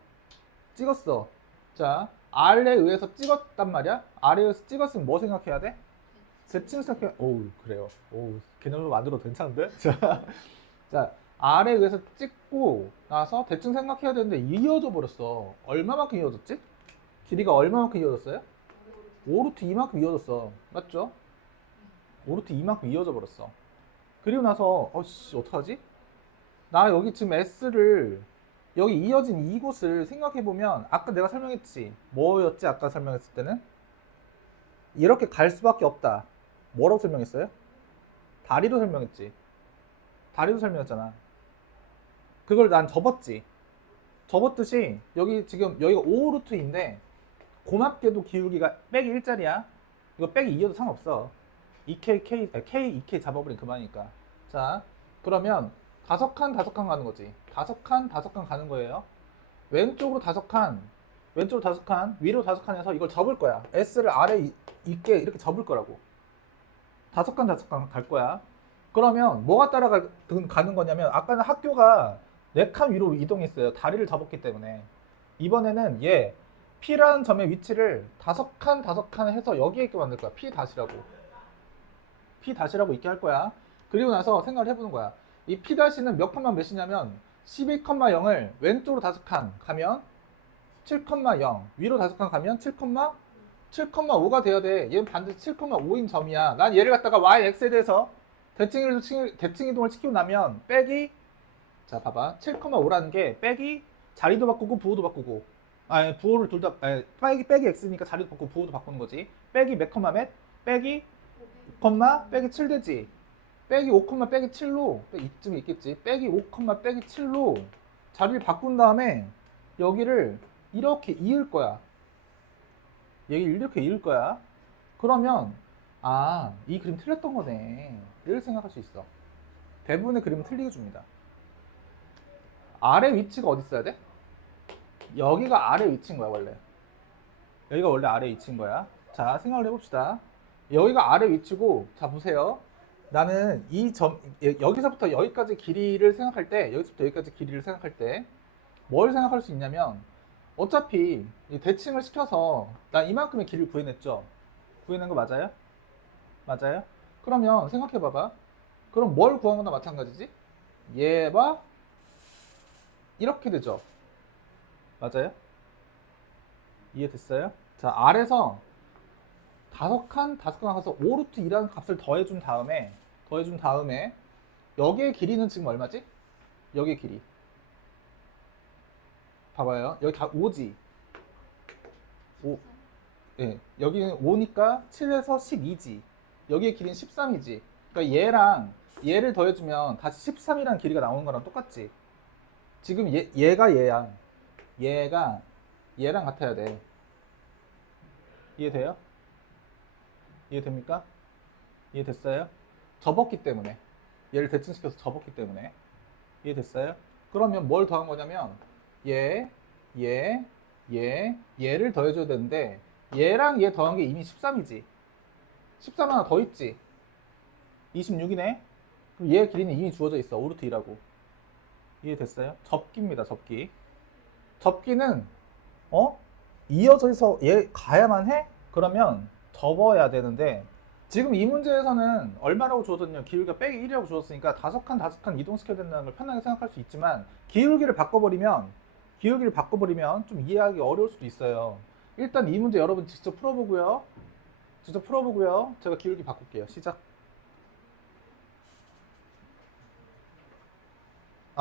찍었어. 자, R에 의해서 찍었단 말이야. R에 의해서 찍었으면 뭐 생각해야 돼? 대칭 생각해. 오우, 그래요. 오우, 개념으로 만들어도 괜찮은데? 자, R에 의해서 찍고 나서 대칭 생각해야 되는데 이어져 버렸어. 얼마만큼 이어졌지? 길이가 얼마만큼 이어졌어요? 5루트 2만큼 이어졌어. 맞죠? 5루트 2만큼 이어져 버렸어. 그리고 나서 어씨 어떡하지? 나 여기 지금 S를 여기 이어진 이곳을 생각해보면 아까 내가 설명했지. 뭐였지? 아까 설명했을 때는 이렇게 갈 수밖에 없다. 뭐라고 설명했어요? 다리로 설명했지. 다리로 설명했잖아. 그걸 난 접었지. 접었듯이 여기 지금 여기가 5루트인데 고맙게도 기울기가 빼기 1짜리야. 이거 빼기 2여도 상관없어. 2K, K, 2K 잡아버린 그만이니까. 자, 그러면 5칸 가는 거지. 5칸 가는 거예요. 왼쪽으로 5칸, 위로 5칸에서 이걸 접을 거야. S를 아래 있게 이렇게 접을 거라고. 5칸 갈 거야. 그러면 뭐가 가는 거냐면 아까는 학교가 4칸 위로 이동했어요. 다리를 접었기 때문에. 이번에는 얘 P라는 점의 위치를 5칸 해서 여기에 있게 만들 거야. P-라고 있게 할 거야. 그리고 나서 생각을 해보는 거야. 이 P-는 몇 칸만 몇이냐면 12,0을 왼쪽으로 5칸 가면 7,0, 위로 5칸 가면 7,5가 돼야 돼. 얘는 반드시 7,5인 점이야. 난 얘를 갖다가 y, x에 대해서 대칭 이동을 시키고 나면 빼기, 자 봐봐, 7,5라는 게 빼기 자리도 바꾸고 부호도 바꾸고, 아니 부호를 둘 다 빼기 x니까 자리도 바꾸고 부호도 바꾸는 거지. 빼기 몇 컴마 몇? 빼기 5, 빼기 7 되지. 빼기 5, 빼기 7로 이쯤에 있겠지. 빼기 5, 빼기 7로 자리를 바꾼 다음에 여기를 이렇게 이을 거야. 얘를 이렇게 이을 거야. 그러면 아, 이 그림 틀렸던 거네. 이렇게 생각할 수 있어. 대부분의 그림은 틀리게 줍니다. 아래 위치가 어디 있어야 돼? 여기가 아래 위치인 거야, 원래. 여기가 원래 아래 위치인 거야. 자, 생각을 해봅시다. 여기가 아래 위치고, 자, 보세요. 나는 여기서부터 여기까지 길이를 생각할 때, 뭘 생각할 수 있냐면, 어차피 대칭을 시켜서 난 이만큼의 길이를 구해냈죠. 구해낸 거 맞아요? 맞아요? 그러면 생각해 봐봐. 그럼 뭘 구한 거나 마찬가지지? 얘와 이렇게 되죠. 맞아요? 이해됐어요? 자, R에서 다섯 칸 가서 5루트 2라는 값을 더해준 다음에 여기의 길이는 지금 얼마지? 여기의 길이. 봐봐요. 여기 다 5지. 5. 예. 여기는 5니까 7에서 12지. 여기의 길이는 13이지. 그러니까 얘랑 얘를 더해주면 다시 13이라는 길이가 나오는 거랑 똑같지. 지금 얘가 얘야. 얘가 얘랑 같아야 돼. 이해돼요? 이해됩니까? 이해됐어요? 접었기 때문에. 얘를 대칭시켜서 접었기 때문에. 이해됐어요? 그러면 뭘 더한 거냐면 얘, 얘를 더해줘야 되는데 얘랑 얘 더한 게 이미 13이지. 13 하나 더 있지. 26이네. 그럼 얘 길이는 이미 주어져 있어. 5루트 2라고. 이해됐어요? 접기입니다. 접기. 접기는 이어져서 얘 가야만 해? 그러면 접어야 되는데 지금 이 문제에서는 얼마라고 주었거든요. 기울기가 빼기 1이라고 주었으니까 다섯 칸 이동시켜야 된다는 걸 편하게 생각할 수 있지만 기울기를 바꿔버리면 좀 이해하기 어려울 수도 있어요. 일단 이 문제 여러분 직접 풀어보고요. 제가 기울기 바꿀게요. 시작.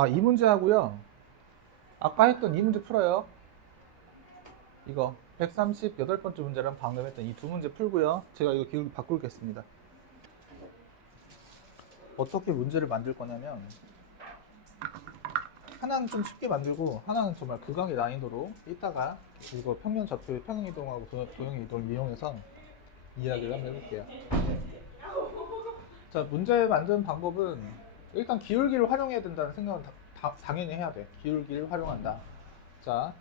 이 문제 하고요. 아까 했던 이 문제 풀어요. 이거 138번째 문제랑 방금 했던 이 두 문제 풀고요. 제가 이거 기울기 바꾸겠습니다. 어떻게 문제를 만들 거냐면 하나는 좀 쉽게 만들고 하나는 정말 극강의 난이도로 이따가 이거 평면 좌표의 평행 이동하고 도형 이동을 이용해서 이야기를 한번 해볼게요. 자, 문제 만드는 방법은 일단 기울기를 활용해야 된다는 생각은 당연히 해야 돼. 기울기를 활용한다. 자,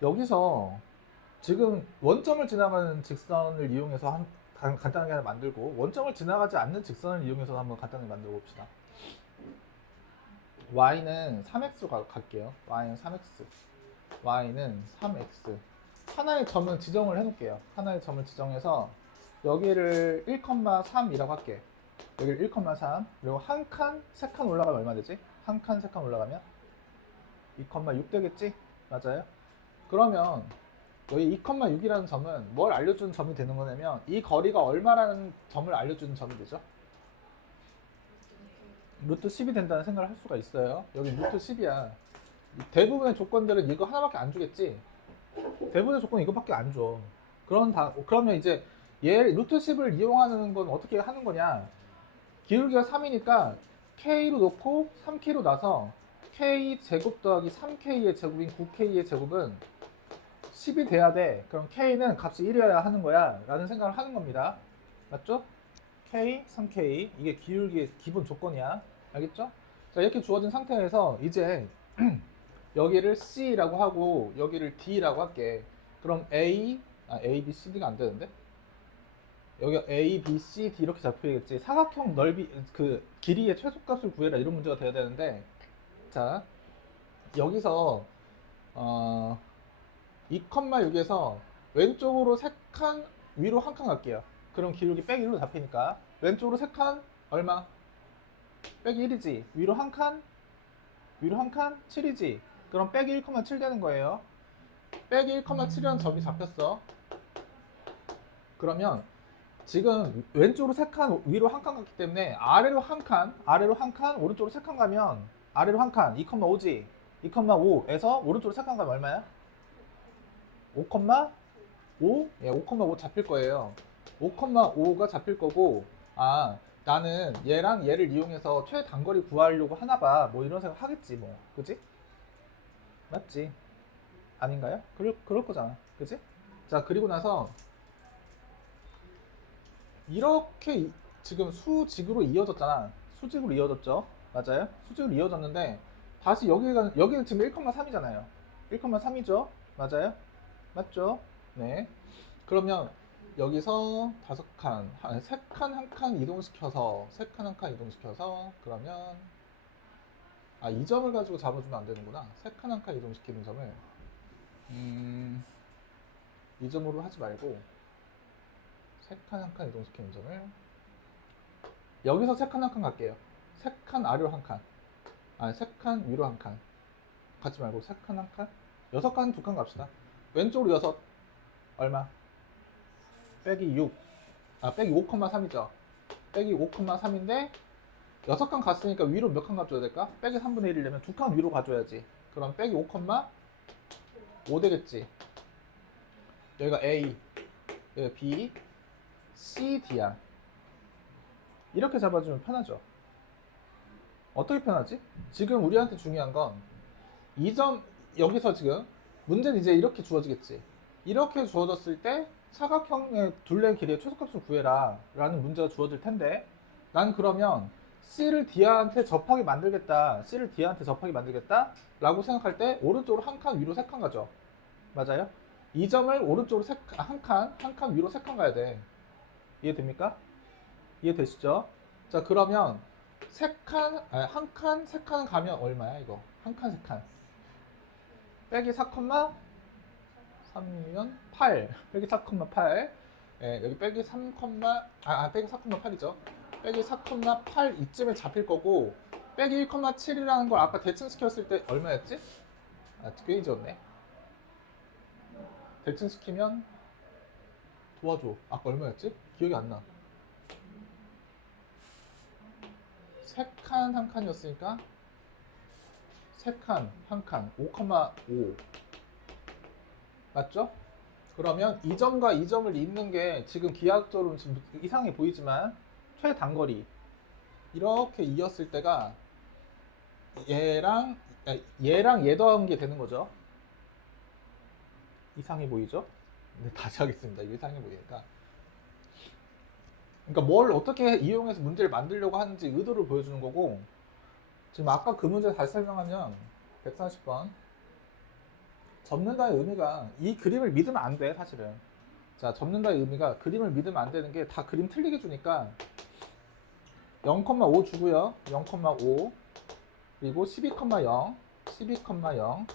여기서 지금 원점을 지나가는 직선을 이용해서 간단하게 하나 만들고 원점을 지나가지 않는 직선을 이용해서 한번 간단하게 만들어 봅시다. y는 3x로 갈게요. y는 3x. y는 3x. 하나의 점을 지정을 해놓을게요. 하나의 점을 지정해서 여기를 1,3이라고 할게. 여기를 1,3. 그리고 한 칸, 세 칸 올라가면 얼마 되지? 한 칸, 세 칸 올라가면 2,6 되겠지? 맞아요? 그러면 여기 2,6이라는 점은 뭘 알려주는 점이 되는 거냐면 이 거리가 얼마라는 점을 알려주는 점이 되죠. 루트 10이 된다는 생각을 할 수가 있어요. 여기 루트 10이야. 대부분의 조건들은 이거 하나밖에 안 주겠지. 대부분의 조건은 이거밖에 안 줘. 그러면 이제 얘 루트 10을 이용하는 건 어떻게 하는 거냐. 기울기가 3이니까 k로 놓고 3k로 나서 k 제곱 더하기 3k의 제곱인 9k의 제곱은 10이 돼야 돼. 그럼 k는 값이 1이어야 하는 거야 라는 생각을 하는 겁니다. 맞죠? k, 3k 이게 기울기의 기본 조건이야. 알겠죠? 자, 이렇게 주어진 상태에서 이제 여기를 c라고 하고 여기를 d라고 할게. 그럼 a, b, c, d가 안 되는데? 여기가 a, b, c, d 이렇게 잡혀야겠지. 사각형 넓이 그 길이의 최소값을 구해라 이런 문제가 돼야 되는데, 자 여기서 2,6에서 왼쪽으로 3칸 위로 한 칸 갈게요. 그럼 기울기 빼기 1로 잡히니까 왼쪽으로 3칸 얼마? 빼기 1이지. 위로 한 칸 7이지. 그럼 빼기 1,7 되는 거예요. 빼기 1,7이라는 점이 잡혔어. 그러면 지금 왼쪽으로 3칸 위로 한 칸 갔기 때문에 아래로 한 칸 오른쪽으로 3칸 가면 아래로 한 칸 2,5지. 2,5에서 오른쪽으로 3칸 가면 얼마야? 5,5? 예, 5,5 잡힐 거예요. 5,5가 잡힐 거고, 나는 얘랑 얘를 이용해서 최단거리 구하려고 하나 봐. 뭐 이런 생각 하겠지, 뭐. 그지? 맞지? 아닌가요? 그럴 거잖아. 그지? 자, 그리고 나서 이렇게 지금 수직으로 이어졌잖아. 수직으로 이어졌죠? 맞아요? 수직으로 이어졌는데 다시 여기는 지금 1,3이잖아요. 1,3이죠? 맞아요? 맞죠? 네. 그러면 여기서 5칸, 3칸 한 칸 이동시켜서 그러면 이 점을 가지고 잡아주면 안 되는구나. 3칸 한 칸 이동시키는 점을 이 점으로 하지 말고 세 칸 한 칸 이동시키는 점을 여기서 세 칸 한 칸 갈게요. 세 칸 아래로 한 칸, 아니 세 칸 위로 한 칸 갖지 말고 세 칸 한 칸, 여섯 칸 두 칸 갑시다. 왼쪽으로 여섯 얼마? 빼기 6, 빼기 5,3이죠. 빼기 5,3인데 여섯 칸 갔으니까 위로 몇 칸 가줘야 될까? 빼기 3분의 1이려면 두 칸 위로 가줘야지. 그럼 빼기 5,5 되겠지. 여기가 A, 여기가 B, C, D야. 이렇게 잡아주면 편하죠. 어떻게 편하지? 지금 우리한테 중요한 건 이 점, 여기서 지금 문제는 이제 이렇게 주어지겠지. 이렇게 주어졌을 때 사각형의 둘레 길이의 최소값을 구해라 라는 문제가 주어질 텐데, 난 그러면 C를 D한테 접하게 만들겠다, C를 D한테 접하게 만들겠다 라고 생각할 때 오른쪽으로 한 칸, 위로 세 칸 가죠. 맞아요? 이 점을 오른쪽으로 한 칸 위로 세 칸 가야 돼. 이해됩니까? 이해되시죠? 자, 그러면 한 칸, 세 칸 가면 얼마야, 이거? 한 칸, 세 칸. 빼기 4,3이면 8. 빼기 4,8. 예, 여기 빼기 3, 빼기 4,8이죠. 빼기 4,8 이쯤에 잡힐 거고, 빼기 1,7이라는 걸 아까 대칭시켰을 때 얼마였지? 꽤 잊었네. 대칭시키면 도와줘. 아까 얼마였지? 기억이 안 나. 세 칸 한 칸이었으니까 세 칸 한 칸 5,5 맞죠? 그러면 이 점과 이 점을 잇는 게 지금 기하학적으로 지금 이상해 보이지만 최단거리 이렇게 이었을 때가 얘랑 얘 더한 게 되는 거죠. 이상해 보이죠? 네, 다시 하겠습니다. 이상해 보이니까. 그러니까 뭘 어떻게 이용해서 문제를 만들려고 하는지 의도를 보여주는 거고, 지금 아까 그 문제 다시 설명하면 140번 접는다의 의미가 이 그림을 믿으면 안 돼, 사실은. 자, 접는다의 의미가 그림을 믿으면 안 되는 게 다 그림 틀리게 주니까 0,5 주고요. 0,5 그리고 12,0 12,0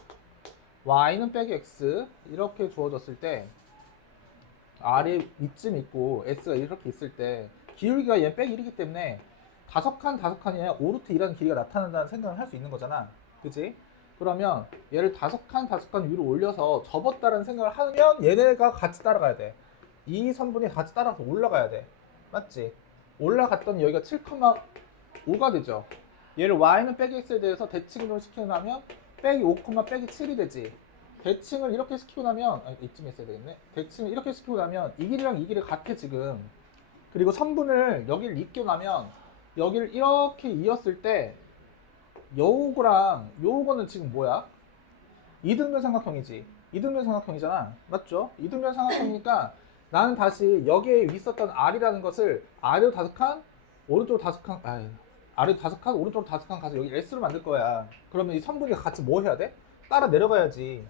y는 빼기 x 이렇게 주어졌을 때 R이 이쯤 있고 S가 이렇게 있을 때 기울기가 얘 빼기 1이기 때문에 다섯 칸이 아니라 5루트 2라는 길이가 나타난다는 생각을 할 수 있는 거잖아. 그치? 그러면 얘를 다섯 칸 위로 올려서 접었다는 생각을 하면 얘네가 같이 따라가야 돼. 이 선분이 같이 따라서 올라가야 돼. 맞지? 올라갔더니 여기가 7,5가 되죠. 얘를 y는 빼기 x에 대해서 대칭을 시키고 나면 빼기 5, 빼기 7이 되지. 대칭을 이렇게 시키고 나면 이쯤에 있어야 되겠네. 대칭을 이렇게 시키고 나면 이 길이랑 이 길이 같아 지금. 그리고 선분을 여기를 잇고 나면 여기를 이렇게 이었을 때 요거랑 요거는 지금 뭐야? 이등변 삼각형이지. 이등변 삼각형이잖아. 맞죠? 이등변 삼각형이니까 나는 다시 여기에 있었던 R이라는 것을 아래로 5칸, 오른쪽으로 5칸, 아래로 5칸, 오른쪽으로 5칸 가서 여기 S로 만들 거야. 그러면 이 선분이 같이 뭐 해야 돼? 따라 내려가야지.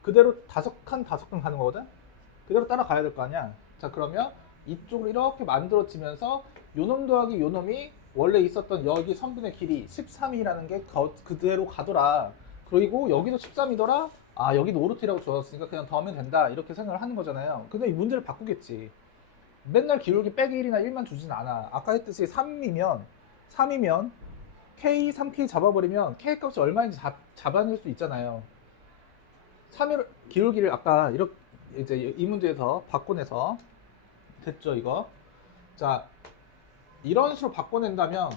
그대로 5칸 가는 거거든? 그대로 따라가야 될 거 아니야? 자, 그러면 이쪽으로 이렇게 만들어지면서 요놈 더하기 요놈이 원래 있었던 여기 선분의 길이 13이라는 게 그대로 가더라. 그리고 여기도 13이더라? 여기도 오르트라고 주었으니까 그냥 더하면 된다. 이렇게 생각을 하는 거잖아요. 근데 이 문제를 바꾸겠지. 맨날 기울기 빼기 1이나 1만 주진 않아. 아까 했듯이 3이면 K, 3K 잡아버리면 K 값이 얼마인지 잡아낼 수 있잖아요. 3일 기울기를 아까 이렇게 이제 이 문제에서 바꿔내서 됐죠, 이거. 자, 이런 식으로 바꿔낸다면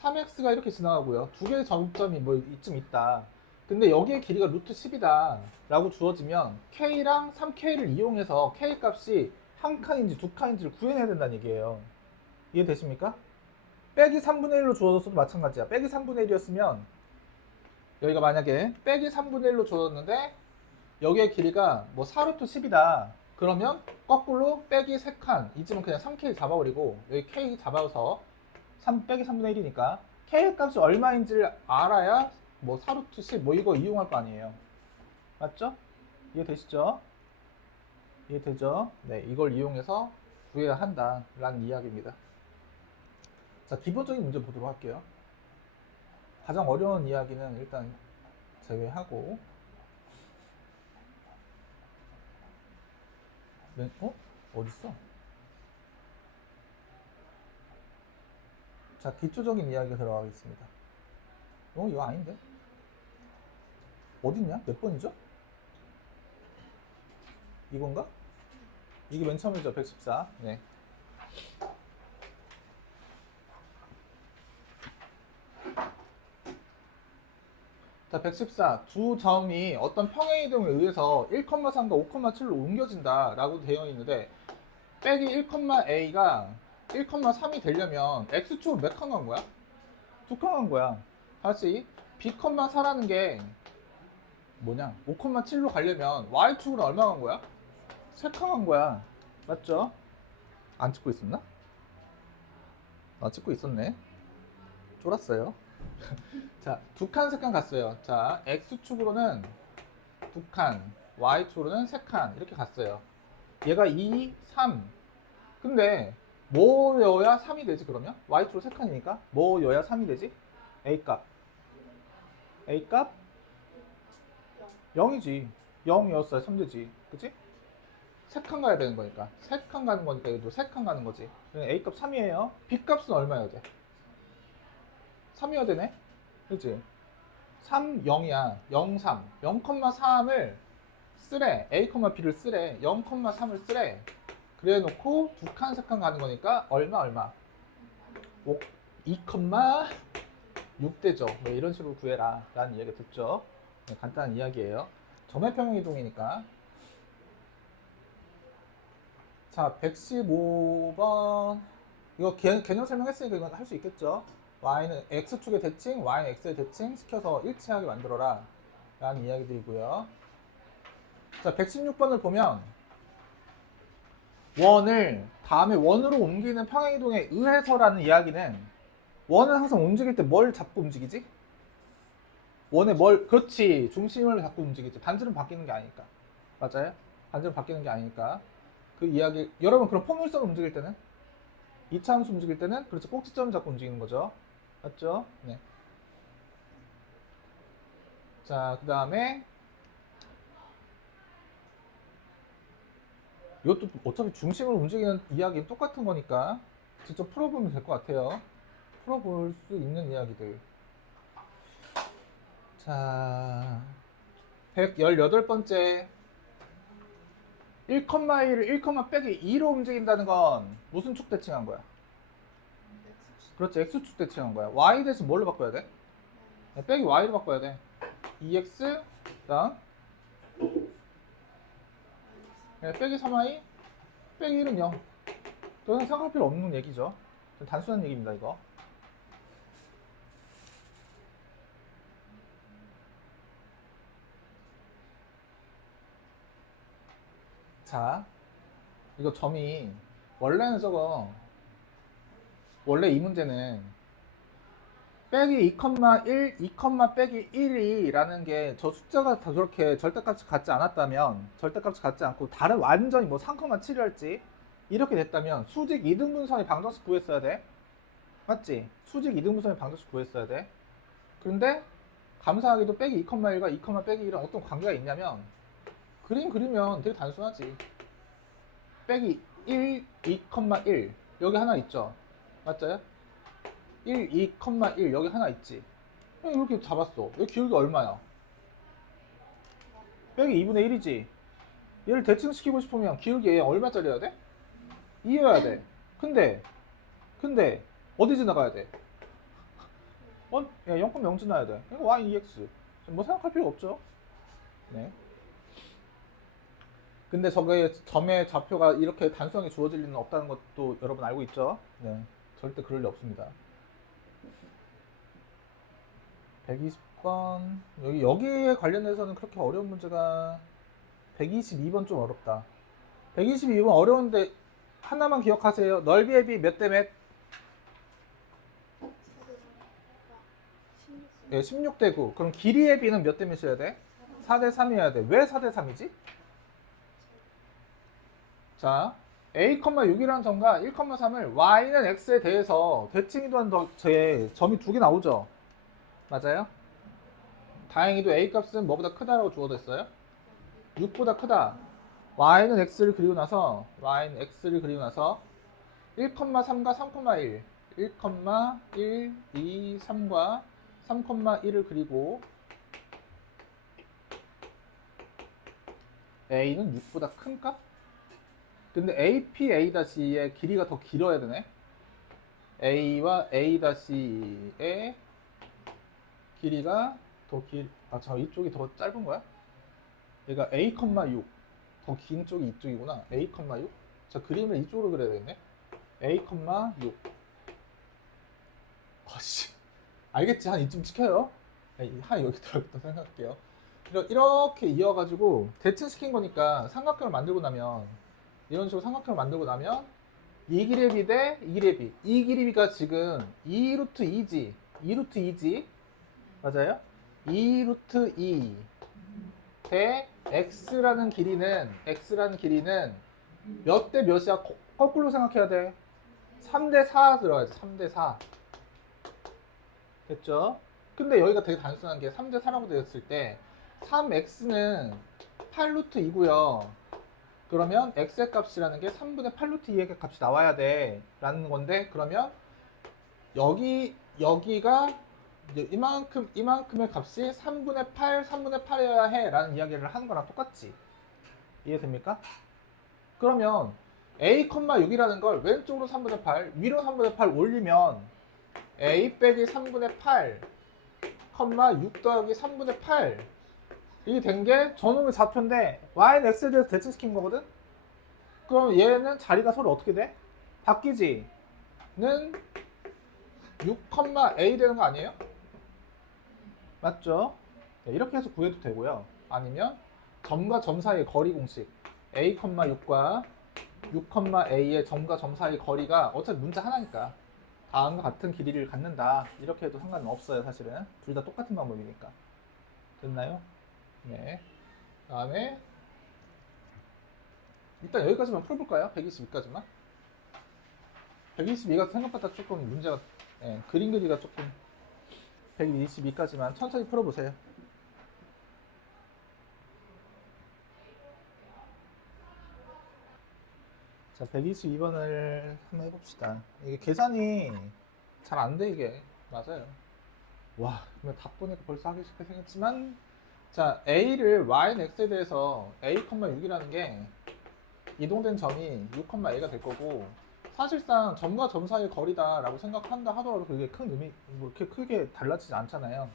3x가 이렇게 지나가고요. 두 개의 점점이 뭐 이쯤 있다. 근데 여기의 길이가 루트 10이다 라고 주어지면 K랑 3K를 이용해서 K 값이 한 칸인지 두 칸인지를 구해내야 된다는 얘기예요. 이해되십니까? 빼기 3분의 1로 주어졌어도 마찬가지야. 빼기 3분의 1이었으면 여기가 만약에 빼기 3분의 1로 주어졌는데 여기의 길이가 뭐 4루트 10이다. 그러면 거꾸로 빼기 3칸 이쯤은 그냥 3K 잡아버리고 여기 K 잡아서 빼기 3분의 1이니까 K 값이 얼마인지를 알아야 뭐 4루트 10 뭐 이거 이용할 거 아니에요. 맞죠? 이해되시죠? 이해되죠? 네, 이걸 이용해서 구해야 한다 라는 이야기입니다. 자, 기본적인 문제 보도록 할게요. 가장 어려운 이야기는 일단 제외하고 어딨어? 자, 기초적인 이야기 들어가겠습니다. 이거 아닌데? 어딨냐? 몇 번이죠? 이건가? 이게 맨 처음이죠, 114. 네. 자, 114. 두 점이 어떤 평행 이동에 의해서 1,3과 5,7로 옮겨진다 라고 되어 있는데 빼기 1,a가 1,3이 되려면 x축으로 몇 칸 간 거야? 2칸 간 거야. 다시 b,4라는 게 뭐냐? 5,7로 가려면 y축으로 얼마 간 거야? 3칸 간 거야. 맞죠? 안 찍고 있었나? 찍고 있었네. 쫄았어요. 자, 2칸, 3칸 갔어요. 자, x축으로는 2칸, y축으로는 3칸 이렇게 갔어요. 얘가 2, 3. 근데 뭐여야 3이 되지 그러면? y축으로 3칸이니까 뭐여야 3이 되지? a값. a값 0이지. 0이었어야 3 되지. 그치? 3칸 가야 되는 거니까. 3칸 가는 거니까 이것도 3칸 가는 거지. a값 3이에요. b값은 얼마여야 돼? 3이어야 되네? 그치? 3, 0이야. 0, 3. 0,3을 쓰래. A, B를 쓰래. 0,3을 쓰래. 그래 놓고 2칸, 3칸 가는 거니까 얼마? 2,6 되죠. 뭐 이런 식으로 구해라. 라는 이야기 듣죠. 네, 간단한 이야기예요. 점의 평행 이동이니까. 자, 115번. 이거 개념 설명했으니까 이건 할 수 있겠죠. y는 x축의 대칭, y는 x의 대칭 시켜서 일치하게 만들어라 라는 이야기들이고요. 자, 116번을 보면 원을 다음에 원으로 옮기는 평행이동에 의해서라는 이야기는 원은 항상 움직일 때 뭘 잡고 움직이지? 원에 그렇지, 중심을 잡고 움직이지. 반지름 바뀌는 게 아니니까. 맞아요? 반지름 바뀌는 게 아니니까. 그 이야기, 여러분 그럼 포물선 움직일 때는? 2차함수 움직일 때는 그렇지, 꼭지점을 잡고 움직이는 거죠. 맞죠? 네. 자, 그 다음에 이것도 어차피 중심을 움직이는 이야기는 똑같은 거니까 직접 풀어보면 될 것 같아요. 풀어볼 수 있는 이야기들. 자, 118번째 1,1을 1, 빼기 2로 움직인다는 건 무슨 축 대칭한 거야? 그렇지, x축 대칭한 거야. y 대신 뭘로 바꿔야 돼? 빼기 y로 바꿔야 돼. 2x 다음 빼기 3y 빼기 1은 0. 더 이상 생각할 필요 없는 얘기죠. 단순한 얘기입니다, 이거. 자, 이거 점이 원래는 원래 이 문제는 빼기 2,1, 2, 빼기 1이라는 게 저 숫자가 다 저렇게 절대값이 같지 않았다면, 절대값이 같지 않고 다른 완전히 뭐 3,7이랄지 이렇게 됐다면 수직 이등분선의 방정식 구했어야 돼. 맞지? 수직 이등분선의 방정식 구했어야 돼. 그런데 감사하게도 빼기 2,1과 2, 빼기 1은 어떤 관계가 있냐면 그림 그리면 되게 단순하지. 빼기 1, 2,1 여기 하나 있죠. 맞아요? 1, 2,1 여기 하나 있지. 이렇게 잡았어. 여기 기울기 얼마야? 빼기 2분의 1이지. 얘를 대칭시키고 싶으면 기울기 얘 얼마짜리여야 돼? 2여야 돼. 근데 어디 지나가야 돼? 0,0 지나야 돼. 이거 y 2x. 뭐 생각할 필요 없죠. 네. 근데 저게 점의 좌표가 이렇게 단순하게 주어질 리는 없다는 것도 여러분 알고 있죠? 네. 절대 그럴 리 없습니다. 120번. 여기에 관련해서는 그렇게 어려운 문제가 122번 좀 어렵다. 122번 어려운데 하나만 기억하세요. 넓이의 비 몇 대 몇? 16대 9. 그럼 길이의 비는 몇 대 몇이어야 돼? 4대 3이어야 돼. 왜 4대 3이지? 자, a,6이라는 점과 1,3을 y는 x에 대해서 대칭이동한 제 점이 두 개 나오죠? 맞아요? 다행히도 a 값은 뭐보다 크다라고 주어졌어요? 6보다 크다. y는 x를 그리고 나서 1,3과 3,1 1,1, 2, 3과 3,1을 그리고 a는 6보다 큰 값? 근데 AP, A-의 길이가 더 길어야 되네. A와 A-의 길이가 더 이쪽이 더 짧은 거야? 얘가 A, 6. 더 긴 쪽이 이쪽이구나. A, 6. 자, 그림을 이쪽으로 그려야 되겠네. A, 6. 아씨. 알겠지? 한 이쯤 찍혀요. 한 여기 들어있다 생각할게요. 이렇게 이어가지고 대칭시킨 거니까 삼각형을 만들고 나면 이런 식으로 삼각형을 만들고 나면 이 기레비 대 이 기레비. 이 기레비가 지금 2 루트 2지. 2 루트 2지. 맞아요? 2 루트 2 대 x라는 길이는 몇 대 몇이야? 거꾸로 생각해야 돼. 3대 4 들어가야지. 3대 4. 됐죠? 근데 여기가 되게 단순한 게 3대 4라고 되었을 때 3x는 8 루트 2고요. 그러면 x의 값이라는 게 3분의 8 루트 2의 값이 나와야 돼 라는 건데, 그러면 여기가 이제 이만큼의 값이 3분의 8이어야 해 라는 이야기를 하는 거랑 똑같지. 이해됩니까? 그러면 a, 6이라는 걸 왼쪽으로 3분의 8, 위로 3분의 8 올리면 a 빼기 3분의 8, 6 더하기 3분의 8 이게 된 게 저놈의 좌표인데 y는 x에 대해서 대칭시킨 거거든? 그럼 얘는 자리가 서로 어떻게 돼? 바뀌지? 는 6,a 되는 거 아니에요? 맞죠? 네, 이렇게 해서 구해도 되고요. 아니면 점과 점 사이의 거리 공식 a, 6과 6,a의 점과 점 사이의 거리가 어차피 문자 하나니까 다음과 같은 길이를 갖는다. 이렇게 해도 상관은 없어요. 사실은 둘 다 똑같은 방법이니까. 됐나요? 네. 다음에 일단 여기까지만 풀어볼까요? 122까지만. 122가 생각보다 조금 문제가, 그림 그리기가 조금, 122까지만 천천히 풀어보세요. 자, 122번을 한번 해봅시다. 이게 계산이 잘 안 돼, 이게. 맞아요. 와, 그러면 답 보니까 벌써 하기 쉽게 생겼지만, 자, a를 y는 x에 대해서 a, 6이라는 게 이동된 점이 6,a가 될 거고, 사실상 점과 점 사이의 거리다라고 생각한다 하더라도 그게 큰 의미, 뭐 이렇게 크게 달라지지 않잖아요.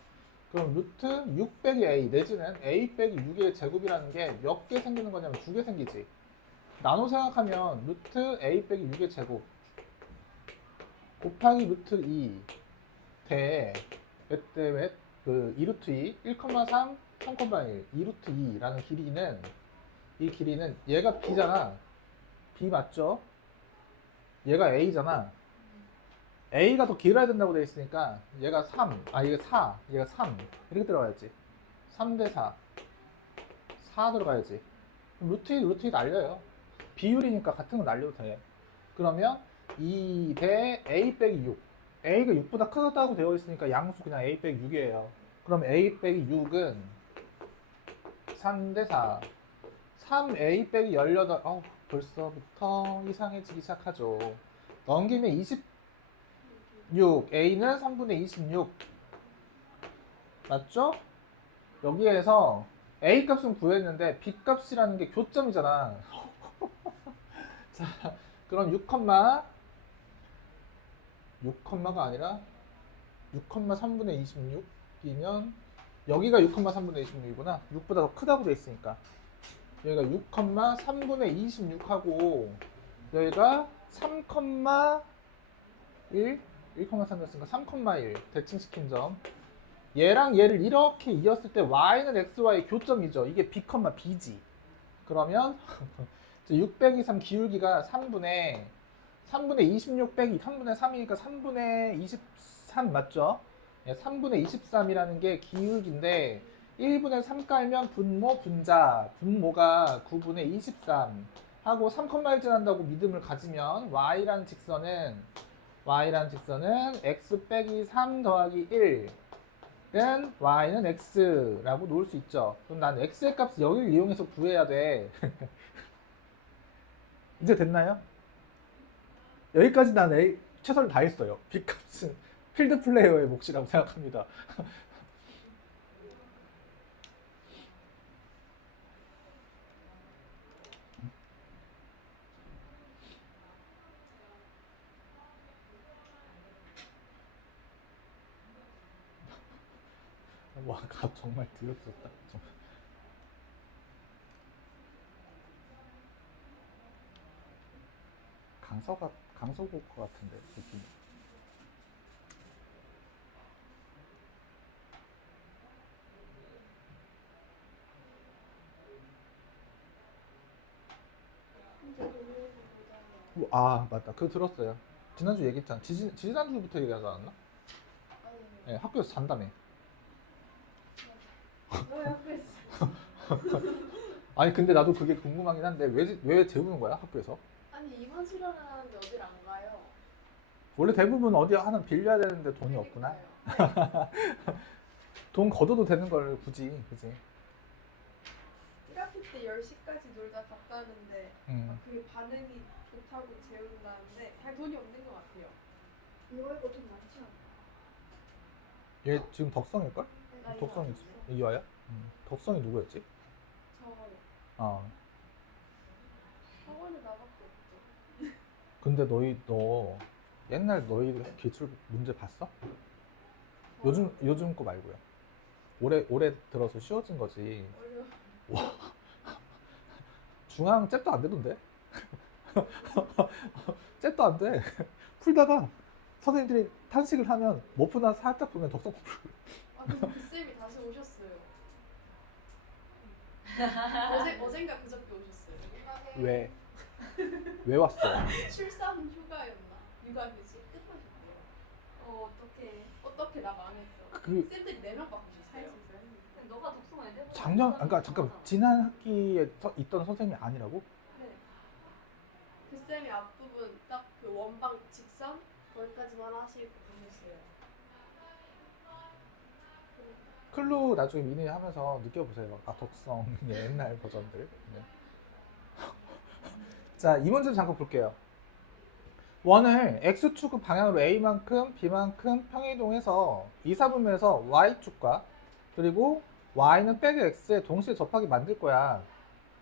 그럼 루트 6 빼기 a 내지는 a 빼기 6의 제곱이라는 게 몇 개 생기는 거냐면 2개 생기지. 나눠 생각하면 루트 a 빼기 6의 제곱 곱하기 루트 2 대 몇 대 몇? 그 2루트 2, 1,3, 3,1, 2루트 2라는 길이는, 이 길이는 얘가 b잖아. b 맞죠? 얘가 a잖아. a가 더 길어야 된다고 되어 있으니까 얘가 3, 이게 4, 얘가 3 이렇게 들어가야지. 3대 4, 4 들어가야지. 루트 2 날려요. 비율이니까 같은 거 날려도 돼. 그러면 2 대 a 빼기 6. a가 6보다 크다고 되어 있으니까 양수 그냥 a 빼기 6이에요. 그럼 a 빼기 6은 3대 4. 3a 빼기 18. 벌써부터 이상해지기 시작하죠. 넘기면 26. a는 3분의 26. 맞죠? 여기에서 a 값은 구했는데 b 값이라는 게 교점이잖아. 자, 그럼 6가 아니라 6,3분의 26이면 여기가 6,3분의 26이구나. 6보다 더 크다고 돼 있으니까. 여기가 6,3분의 26하고 여기가 3,1 1,3이었으니까 3,1 대칭시킨 점. 얘랑 얘를 이렇게 이었을 때 y는 xy의 교점이죠. 이게 b, b지. 그러면 6 빼기 3 기울기가 3분의 26 빼기 3분의 3이니까 3분의 23 맞죠? 3분의 23이라는 게 기울기인데 1분의 3 깔면 분모 분자, 분모가 9분의 23 하고 3,1 지난다고 믿음을 가지면 y라는 직선은 x 빼기 3 더하기 1 y는 x라고 놓을 수 있죠. 그럼 난 x의 값을 여기를 이용해서 구해야 돼. 이제 됐나요? 여기까지 난 최선을 다했어요. b 값은 필드 플레이어의 몫이라고 생각합니다. 와, 정말 드럽다. 정말. 강서 볼 것 같은데 느낌. 아 맞다. 그거 들었어요. 지난주 얘기했잖아. 지난주부터 얘기하지 않았나? 네, 학교에서 잔다며. 왜 학교에서? 아니 근데 나도 그게 궁금하긴 한데 왜 재우는 거야 학교에서? 아니 이번 수련하는데 어딜 안 가요? 원래 대부분 어디 하나 빌려야 되는데 돈이 없구나. 그러니까요. 돈 걷어도 되는 걸 굳이, 그지? 1학기 때 10시까지 놀다 갔다는데 그게 반응이 좋다고 재운다는데 잘 돈이 없는 것 같아요. 이거가 좀 많지 않아? 얘 지금 덕성일걸? 나이가 덕성이지. 없어요. 이화야? 덕성이 누구였지? 저요. 아 학원에 나밖에 없죠. 근데 너 옛날 너희 기출 문제 봤어? 요즘 거 말고요. 올해 들어서 쉬워진 거지. 어려. 중앙 잽도 안 되던데? 잽도 안 돼. 풀다가 선생님들이 탄식을 하면 못 푸나 살짝 보면 덕성 아 근데 그 쌤이 다시 오셨어요. 어젠가 그저께 오셨어요. 왜? 왜 왔어? 출산 휴가였나? 육아휴직 끝나셨대요. 어떻게 나 망했어? 그 쌤들이 4명 바꾸셨어요. 너가 독서만 해봐. 그러니까 잠깐 지난 학기에 있던 선생님이 아니라고? 네. 그 쌤이 앞부분 딱 그 원방 직선 거기까지만 하시고 보셨어요. 클루 나중에 미니 하면서 느껴보세요. 아 덕성의 옛날 버전들. 네. 자, 이 문제 잠깐 볼게요. 원을 x축 방향으로 a만큼 b만큼 평이동해서 이사분면에서 y축과 그리고 y는 빼기 x에 동시에 접하게 만들 거야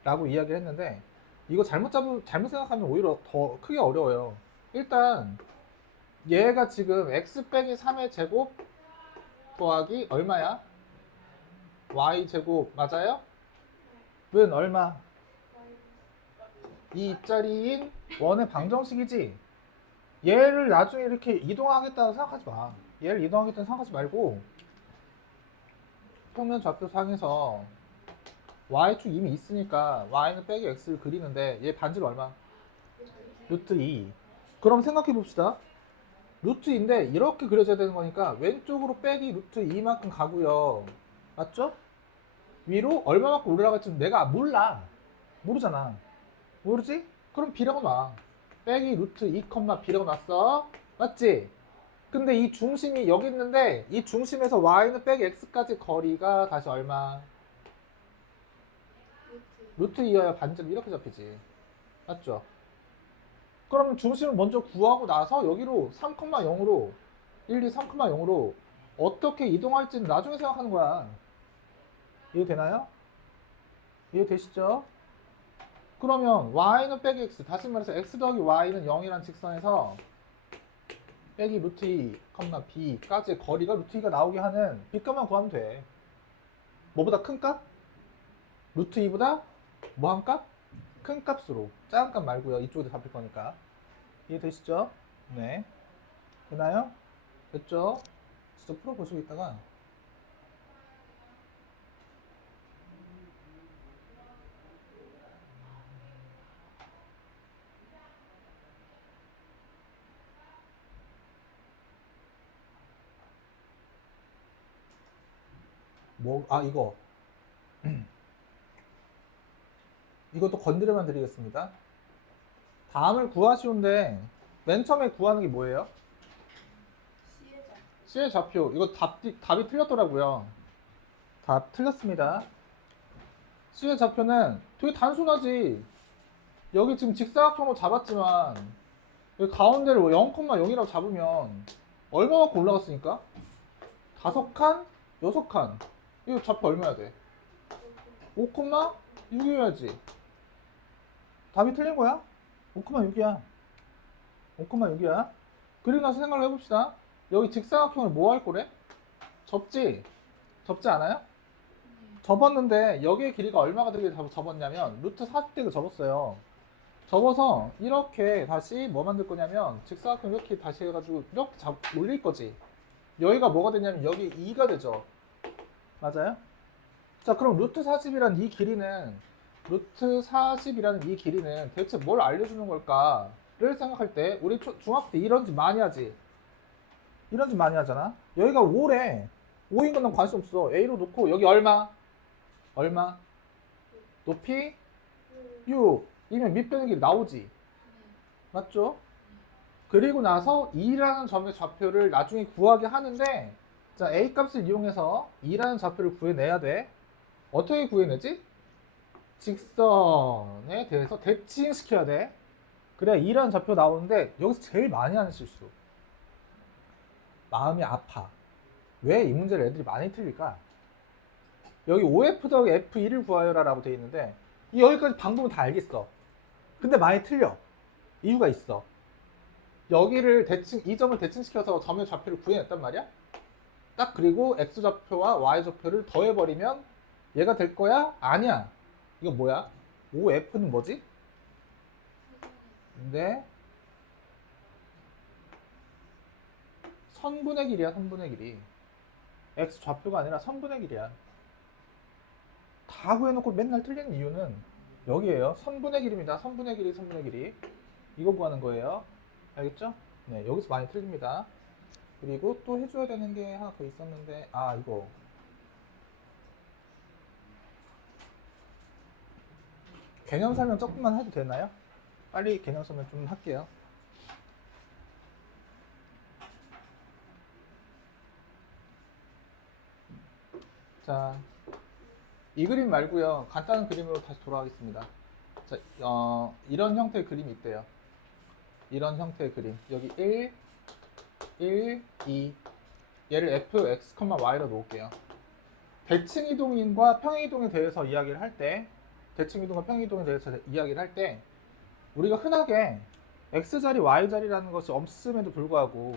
라고 이야기를 했는데 이거 잘못 생각하면 오히려 더 크게 어려워요. 일단 얘가 지금 x 빼기 3의 제곱 더하기 얼마야? y 제곱 맞아요? 는 얼마? 2짜리인 원의 방정식이지. 얘를 나중에 이렇게 이동하겠다고 생각하지 마. 얘를 이동하겠다고 생각하지 말고 평면 좌표 상에서 y축 이미 있으니까 y는 빼기 x를 그리는데 얘 반지름 얼마? 루트 2. 그럼 생각해 봅시다. 루트 2인데 이렇게 그려져야 되는 거니까 왼쪽으로 빼기 루트 2만큼 가고요. 맞죠? 위로 얼마만큼 올라갈지 내가 몰라. 모르잖아. 모르지? 그럼 b라고 놔. 빼기 루트 2, b라고 놨어. 맞지? 근데 이 중심이 여기 있는데 이 중심에서 y는 빼기 x까지 거리가 다시 얼마? 루트 2여야 반지름 이렇게 잡히지. 맞죠? 그러면 중심을 먼저 구하고 나서 여기로 3,0로 1, 2, 3,0로 어떻게 이동할지는 나중에 생각하는 거야. 이해되나요? 이해되시죠? 그러면 y는 빼기 x, 다시 말해서 x 더하기 y는 0이란 직선에서 빼기 루트 2, b까지 거리가 루트 2가 나오게 하는 b값만 구하면 돼. 뭐보다 큰 값? 루트 2보다 뭐 한 값? 큰 값으로. 작은 값 말고요. 이쪽에도 잡힐 거니까. 이해되시죠? 네. 되나요? 됐죠? 진짜 풀어보시고 있다가 이것도 건드려만 드리겠습니다. 다음을 구하시는데 맨 처음에 구하는 게 뭐예요? C의 좌표 이거 답이 틀렸더라고요. 답 틀렸습니다. C의 좌표는 되게 단순하지. 여기 지금 직사각형으로 잡았지만 여기 가운데를 0,0이라고 잡으면 얼마만큼 올라갔으니까? 5칸? 6칸. 이거 좌표 얼마야 돼? 5,6이어야지. 답이 틀린 거야? 5,6이야. 5,6이야. 그리고 나서 생각을 해봅시다. 여기 직사각형을 뭐 할 거래? 접지? 접지 않아요? 접었는데 여기의 길이가 얼마가 되게 접었냐면 루트 40대 접었어요. 접어서 이렇게 다시 뭐 만들 거냐면 직사각형 이렇게 다시 해가지고 이렇게 올릴 거지. 여기가 뭐가 되냐면 여기 2가 되죠. 맞아요? 자, 그럼 루트 40이란 이 길이는 대체 뭘 알려주는 걸까를 생각할 때 우리 중학교 때 이런 집 많이 하지. 이런 집 많이 하잖아. 여기가 5래. 5인 건 난 관심 없어. A로 놓고 여기 얼마? 높이 6 이면 밑변의 길이 나오지. 맞죠? 그리고 나서 2라는 점의 좌표를 나중에 구하게 하는데, 자, A 값을 이용해서 2라는 좌표를 구해내야 돼. 어떻게 구해내지? 직선에 대해서 대칭시켜야 돼. 그래야 2라는 좌표 나오는데 여기서 제일 많이 하는 실수. 마음이 아파. 왜 이 문제를 애들이 많이 틀릴까? 여기 OF 더하기 F1을 구하여라 라고 되어 있는데 여기까지 방법은 다 알겠어. 근데 많이 틀려. 이유가 있어. 여기를 이 점을 대칭시켜서 점의 좌표를 구해냈단 말이야. 딱 그리고 X좌표와 Y좌표를 더해버리면 얘가 될 거야? 아니야. 이거 뭐야? OF는 뭐지? 근데 선분의 길이야. 선분의 길이. X좌표가 아니라 선분의 길이야. 다 구해놓고 맨날 틀리는 이유는 여기에요. 선분의 길입니다. 선분의 길이, 선분의 길이. 이거 구하는 거예요. 알겠죠? 네, 여기서 많이 틀립니다. 그리고 또 해줘야 되는 게 하나 더 있었는데, 이거. 개념 설명 조금만 해도 되나요? 빨리 개념 설명 좀 할게요. 자, 이 그림 말고요. 간단한 그림으로 다시 돌아가겠습니다. 자, 이런 형태의 그림이 있대요. 이런 형태의 그림. 여기 1, 2. 얘를 f, x, y로 놓을게요. 대칭이동인과 평행이동에 대해서 이야기를 할 때, 우리가 흔하게 x자리, y자리라는 것이 없음에도 불구하고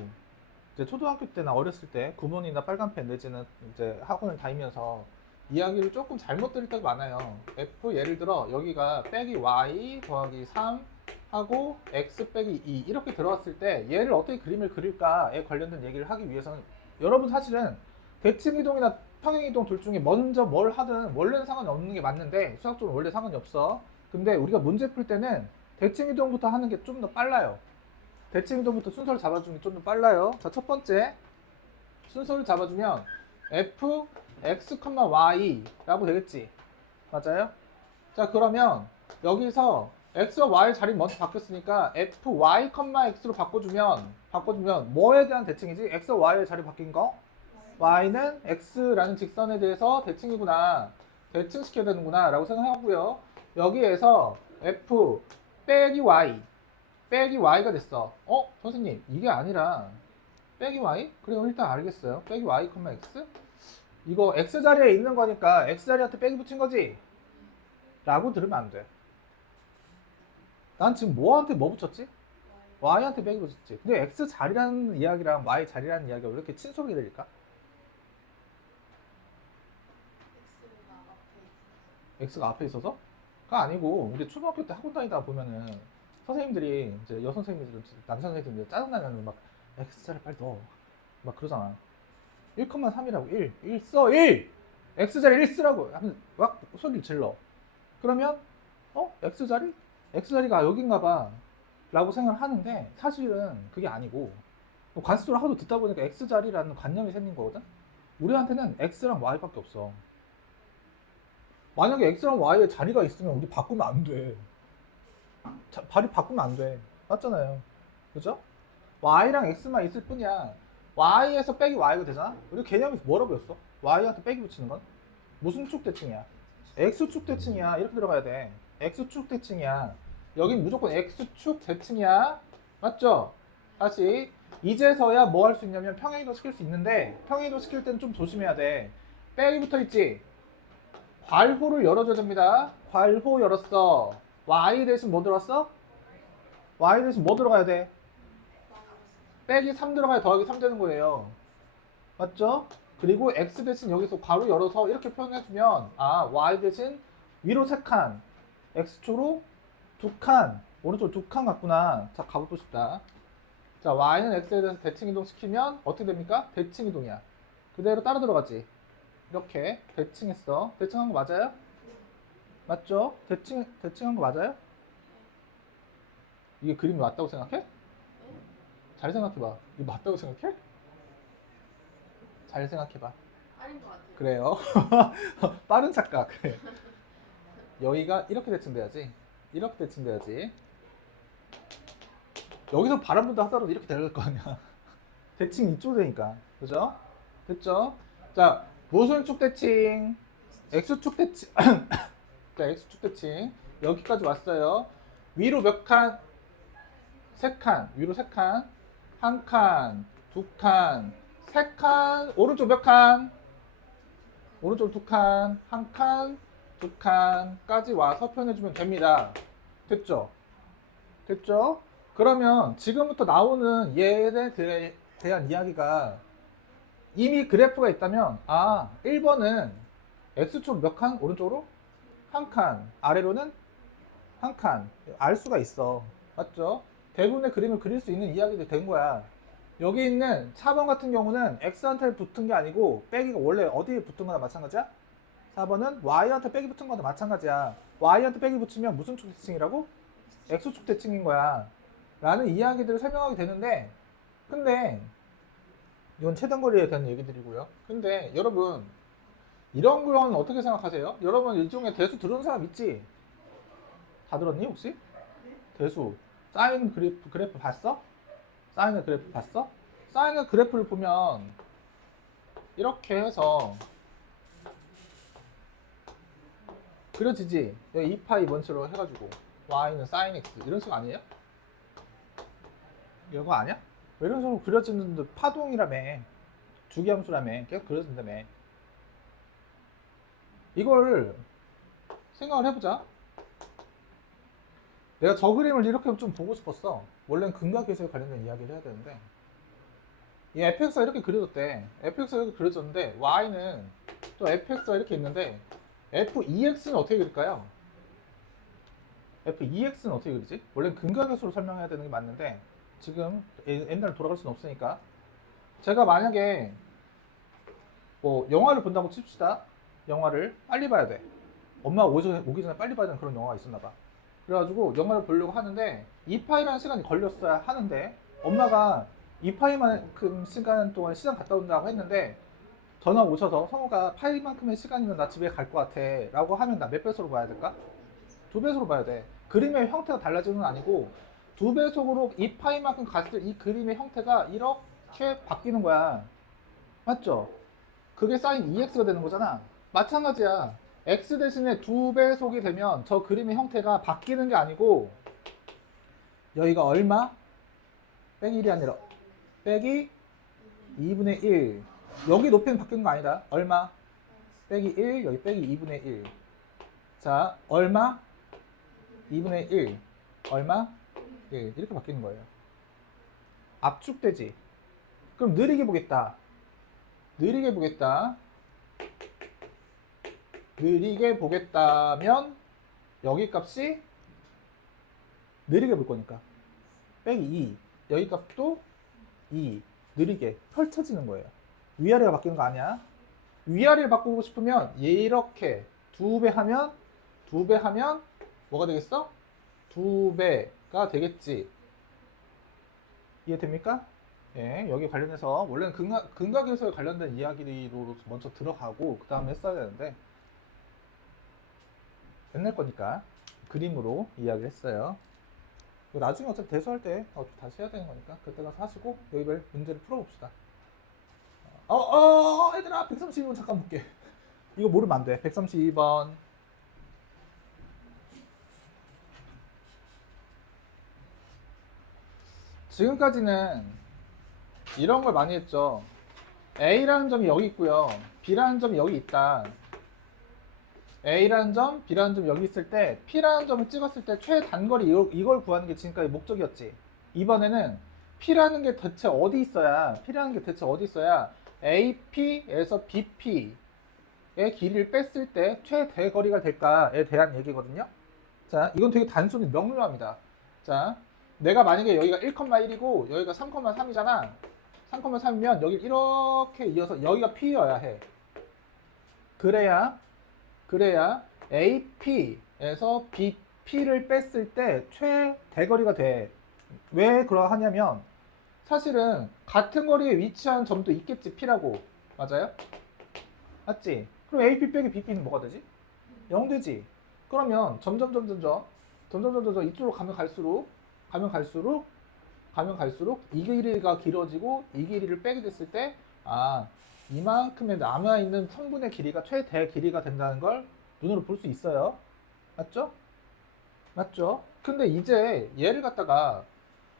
이제 초등학교 때나 어렸을 때 구몬이나 빨간펜 내지는 이제 학원을 다니면서 이야기를 조금 잘못 들을 때가 많아요. f 예를 들어 여기가 빼기 y 더하기 3 하고 x 빼기 2 이렇게 들어왔을 때 얘를 어떻게 그림을 그릴까에 관련된 얘기를 하기 위해서는 여러분 사실은 대칭이동이나 평행이동 둘 중에 먼저 뭘 하든 원래는 상관이 없는 게 맞는데 수학적으로 원래 상관이 없어. 근데 우리가 문제 풀 때는 대칭이동부터 하는 게 좀 더 빨라요. 대칭이동부터 순서를 잡아주는 게 좀 더 빨라요. 자, 첫 번째 순서를 잡아주면 f, x, y 라고 되겠지. 맞아요? 자, 그러면 여기서 x와 y 자리 먼저 바뀌었으니까 f, y, x로 바꿔주면 뭐에 대한 대칭이지? x와 y의 자리 바뀐 거? y는 x라는 직선에 대해서 대칭이구나. 대칭시켜야 되는구나 라고 생각하고요. 여기에서 f 빼기 y가 됐어. 선생님 이게 아니라 빼기 y? 그래요, 일단 알겠어요. 빼기 y, x? 이거 x자리에 있는 거니까 x자리한테 빼기 붙인 거지? 라고 들으면 안 돼. 난 지금 뭐한테 뭐 붙였지? y한테 빼기 붙였지. 근데 x자리라는 이야기랑 y자리라는 이야기가 왜 이렇게 친솔하게 들릴까? x가 앞에 있어서? 가 아니고 우리 초등학교 때 학원 다니다가 보면은 선생님들이 이제 여선 선생님들, 남자 선생님들 짜증나면 막 x자리 빨리 넣어 막 그러잖아. 1,3이라고 1 써! 1! x자리 1 쓰라고 하면 막 소리를 질러. 그러면 x자리? x자리가 여긴가 봐 라고 생각을 하는데 사실은 그게 아니고 관습을 하도 듣다 보니까 x자리라는 관념이 생긴 거거든. 우리한테는 x랑 y밖에 없어. 만약에 x랑 y의 자리가 있으면 우리 바꾸면 안 돼. 바꾸면 안 돼. 맞잖아요. 그죠? y랑 x만 있을 뿐이야. y에서 빼기 y가 되잖아. 우리 개념이 뭐라고 배웠어? y한테 빼기 붙이는 건 무슨 축 대칭이야? x축 대칭이야. 이렇게 들어가야 돼. x축 대칭이야. 여긴 무조건 x축 대칭이야. 맞죠? 다시 이제서야 뭐 할 수 있냐면 평행이동 시킬 수 있는데 평행이동 시킬 때는 좀 조심해야 돼. 빼기 붙어 있지? 괄호를 열어줘야 됩니다. 괄호 열었어. y 대신 뭐 들어왔어? y 대신 뭐 들어가야 돼? 빼기 3 들어가야 더하기 3 되는 거예요. 맞죠? 그리고 x 대신 여기서 괄호 열어서 이렇게 표현해주면 아 y 대신 위로 3칸 x축으로 2칸 오른쪽 2칸 같구나. 자 가보고 싶다. 자 y는 x에 대해서 대칭이동 시키면 어떻게 됩니까? 대칭이동이야. 그대로 따라 들어가지. 이렇게 대칭했어. 대칭한 거 맞아요? 맞죠? 대칭한 거 맞아요? 이게 그림이 맞다고 생각해? 잘 생각해봐. 이거 맞다고 생각해? 잘 생각해봐. 아닌 것 같아요. 그래요. 빠른 착각. 그래. 여기가 이렇게 대칭돼야지. 이렇게 대칭돼야지. 여기서 바람 분다 하더라도 이렇게 될 거 아니야. 대칭 이쪽으로 되니까. 그죠? 됐죠? 자, 무슨 축 대칭? X축 대칭. 자, X축 대칭. 여기까지 왔어요. 위로 몇 칸? 3칸. 위로 3칸. 1칸, 2칸, 3칸. 오른쪽 몇 칸? 오른쪽 2칸, 1칸, 2칸까지 와서 표현해주면 됩니다. 됐죠? 됐죠? 그러면 지금부터 나오는 얘에 대한 이야기가 이미 그래프가 있다면 아 1번은 X축 몇 칸? 오른쪽으로? 1칸. 아래로는 1칸. 알 수가 있어. 맞죠? 대부분의 그림을 그릴 수 있는 이야기도 된 거야. 여기 있는 4번 같은 경우는 X한테 붙은 게 아니고 빼기가 원래 어디에 붙은 거나 마찬가지야? 4번은 Y한테 빼기 붙은 거나 마찬가지야. Y한테 빼기 붙이면 무슨 축 대칭이라고? X축 대칭인 거야. 라는 이야기들을 설명하게 되는데 근데 이건 최단거리에 대한 얘기들이고요. 근데 여러분 이런 건 어떻게 생각하세요? 여러분 일종의 대수 들은 사람 있지? 다 들었니 혹시? 대수 사인 그래프 봤어? 사인의 그래프 봤어? 사인의 그래프를 보면 이렇게 해서 그려지지? 여기 2파이 원치로 해가지고 y는 sin x 이런 식 아니에요? 이런 거 아니야? 왜 이런 식으로 그려지는데 파동이라며 주기함수라며 계속 그려진다며 이걸 생각을 해보자. 내가 저 그림을 이렇게 좀 보고 싶었어. 원래는 근각계수에 관련된 이야기를 해야 되는데 이 fx가 이렇게 그려졌대. fx가 이렇게 그려졌는데 y는 또 fx가 이렇게 있는데 f2x는 어떻게 그릴까요? f2x는 어떻게 그리지? 원래는 근각계수로 설명해야 되는 게 맞는데 지금 옛날로 돌아갈 수는 없으니까 제가 만약에 뭐 영화를 본다고 칩시다. 영화를 빨리 봐야 돼. 엄마가 오기 전에 빨리 봐야 되는 그런 영화가 있었나 봐. 그래가지고 영화를 보려고 하는데 2파이라는 시간이 걸렸어야 하는데 엄마가 2파이만큼 시간 동안 시장 갔다 온다고 했는데 전화 오셔서 성우가 파이만큼의 시간이면 나 집에 갈 것 같아 라고 하면 나 몇 배속으로 봐야 될까? 2배속으로 봐야 돼. 그림의 형태가 달라지는 건 아니고 2배속으로 2파이만큼 갔을 때 이 그림의 형태가 이렇게 바뀌는 거야. 맞죠? 그게 사인 2x가 되는 거잖아. 마찬가지야. x 대신에 2배속이 되면 저 그림의 형태가 바뀌는 게 아니고 여기가 얼마? 빼기 1이 아니라 빼기 2분의 1 여기 높이는 바뀌는 거 아니다. 얼마? 빼기 1 여기 빼기 2분의 1 자 얼마? 2분의 1 얼마? 1 이렇게 바뀌는 거예요. 압축되지. 그럼 느리게 보겠다. 느리게 보겠다. 느리게 보겠다면 여기 값이 느리게 볼 거니까 빼기 2 여기 값도 2 느리게 펼쳐지는 거예요. 위아래가 바뀌는 거 아니야. 위아래를 바꾸고 싶으면 이렇게 2배 하면 뭐가 되겠어? 2배가 되겠지. 이해됩니까? 예, 여기 관련해서 원래는 근각에서 관련된 이야기로 먼저 들어가고 그 다음에 했어야 되는데 옛날 거니까 그림으로 이야기를 했어요. 나중에 어차피 대수할 때 다시 해야 되는 거니까 그때 가서 하시고 여기 문제를 풀어봅시다. 얘들아 132번 잠깐 볼게. 이거 모르면 안 돼. 132번. 지금까지는 이런 걸 많이 했죠. A라는 점이 여기 있고요. B라는 점이 여기 있다. A라는 점, B라는 점이 여기 있을 때 P라는 점을 찍었을 때 최단거리 이걸 구하는 게 지금까지 목적이었지. 이번에는 P라는 게 대체 어디 있어야 AP에서 BP의 길이를 뺐을 때 최대거리가 될까에 대한 얘기거든요. 자, 이건 되게 단순히 명료합니다. 자, 내가 만약에 여기가 1,1이고 여기가 3,3이잖아. 3,3이면 여기 이렇게 이어서 여기가 P여야 해. 그래야 AP에서 BP를 뺐을 때 최대거리가 돼. 왜 그러하냐면 사실은 같은 거리에 위치한 점도 있겠지, P라고. 맞아요? 맞지? 그럼 AP 빼기 BP는 뭐가 되지? 0 되지. 그러면 점점 이쪽으로 가면 갈수록 이 길이가 길어지고 이 길이를 빼게 됐을 때 이만큼의 남아있는 성분의 길이가 최대 길이가 된다는 걸 눈으로 볼 수 있어요. 맞죠? 맞죠? 근데 이제 얘를 갖다가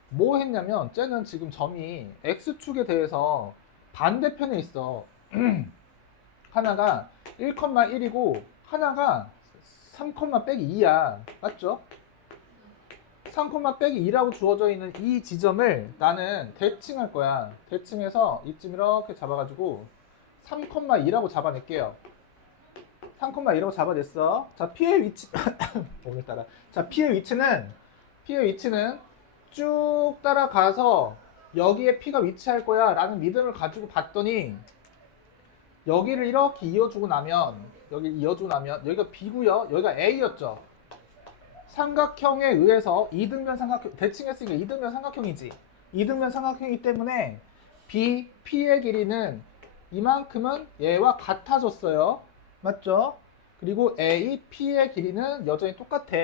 뭐 했냐면 쟤는 지금 점이 X축에 대해서 반대편에 있어. 하나가 1,1이고 하나가 3, 빼기 2야. 맞죠? 3, 빼기 2라고 주어져 있는 이 지점을 나는 대칭할 거야. 대칭해서 이쯤 이렇게 잡아가지고 3,2라고 잡아낼게요. 3,2라고 잡아냈어. 자, P의 위치 오늘따라. 자, P의 위치는 쭉 따라가서 여기에 P가 위치할 거야 라는 믿음을 가지고 봤더니 여기를 이렇게 이어주고 나면 여기가 B고요. 여기가 A였죠. 삼각형에 의해서 이등변 삼각형 대칭했으니까 이등변 삼각형이지. 이등변 삼각형이기 때문에 P의 길이는 이만큼은 얘와 같아졌어요. 맞죠? 그리고 P의 길이는 여전히 똑같아.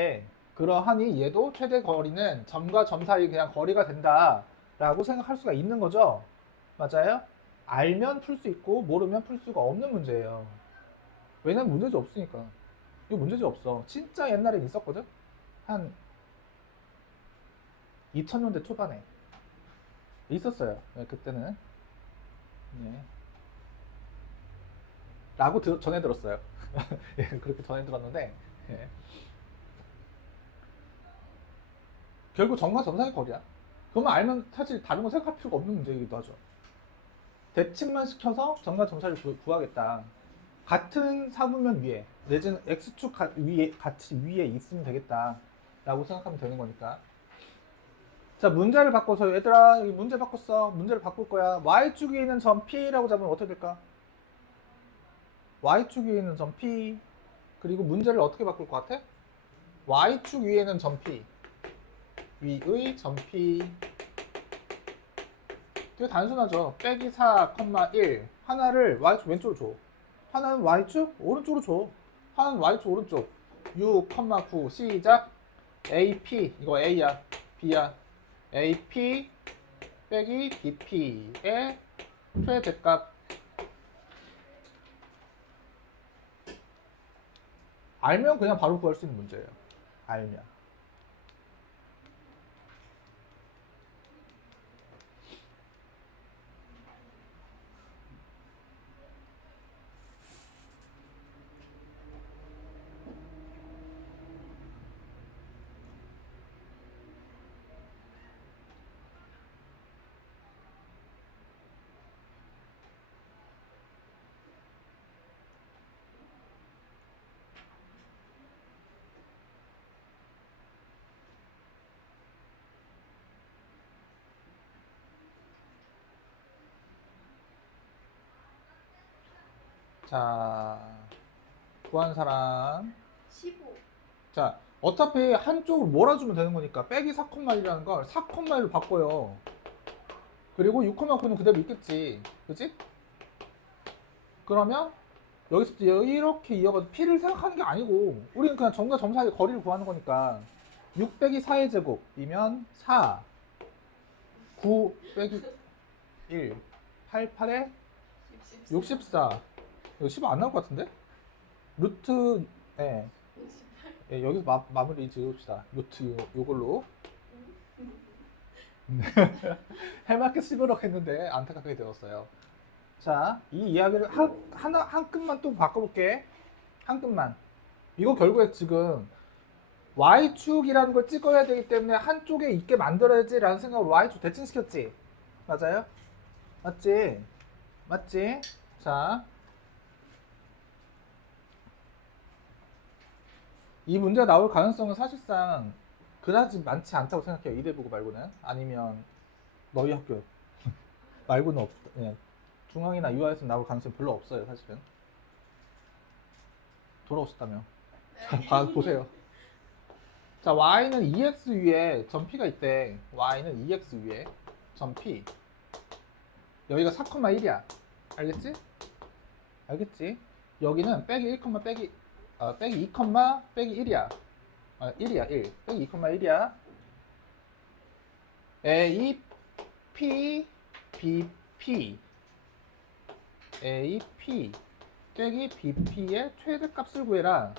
그러하니 얘도 최대 거리는 점과 점 사이 그냥 거리가 된다라고 생각할 수가 있는 거죠. 맞아요? 알면 풀 수 있고 모르면 풀 수가 없는 문제예요. 왜냐면 문제지 없으니까. 이거 문제지 없어. 진짜 옛날엔 있었거든? 한 2000년대 초반에 있었어요. 네, 그때는. 네. 라고 전해 들었어요. 예, 그렇게 전해 들었는데 예. 결국 점과 점 사이 거리야. 그것만 알면 사실 다른 거 생각할 필요가 없는 문제이기도 하죠. 대칭만 시켜서 점과 점 사이를 구하겠다. 같은 사분면 위에 내지는 X축 같이 위에 있으면 되겠다 라고 생각하면 되는 거니까. 자, 문제를 바꿔서 얘들아 여기 문제 바꿨어. 문제를 바꿀 거야. Y축 위에 있는 점 P라고 잡으면 어떻게 될까? Y축 위에 있는 점 P. 그리고 문제를 어떻게 바꿀 것 같아? Y축 위에 있는 점 P 위의 점 P. 되게 단순하죠. 빼기 4, 1 하나를 Y축 왼쪽으로 줘. 하나는 Y축 오른쪽으로 줘. 하나는 Y축 오른쪽. 6, 9 시작. AP 이거 A야 B야. AP 빼기 BP의 최대값. 알면 그냥 바로 구할 수 있는 문제예요. 알면. 자, 구한 사람. 15. 자, 어차피 한쪽을 몰아주면 되는 거니까 빼기 4,1이라는 걸 4,1로 바꿔요. 그리고 6,9는 그대로 있겠지. 그치? 그러면 여기서부터 이렇게 이어가서 P를 생각하는 게 아니고 우리는 그냥 점과 점 사이의 거리를 구하는 거니까 6 빼기 4의 제곱이면 4 9 빼기 1 8, 8에 64. 이거 10 안 나올 것 같은데? 루트, 예. 68. 예, 여기서 마무리 지읍시다. 루트 요걸로. 해맑게 11억 했는데 안타깝게 되었어요. 자, 이 이야기를 한 끈만 또 바꿔볼게. 한 끈만. 이거 결국에 지금 Y축이라는 걸 찍어야 되기 때문에 한쪽에 있게 만들어야지 라는 생각으로 Y축 대칭시켰지? 맞아요? 맞지? 맞지? 자, 이 문제가 나올 가능성은 사실상 그다지 많지 않다고 생각해요. 이대보고 말고는. 아니면 너희 학교 말고는 예. 중앙이나 유아에서 나올 가능성이 별로 없어요. 사실은. 돌아오셨다며. 자, 보세요. 자, y는 2x 위에 점 p가 있대. y는 2x 위에 점 p. 여기가 4,1이야. 알겠지? 알겠지? 여기는 빼기 1, 빼기 2, 빼기 1이야. 1이야, 1. 빼기 2,1이야. A, P, B, P. A, P 빼기 B, P의 최대값을 구해라.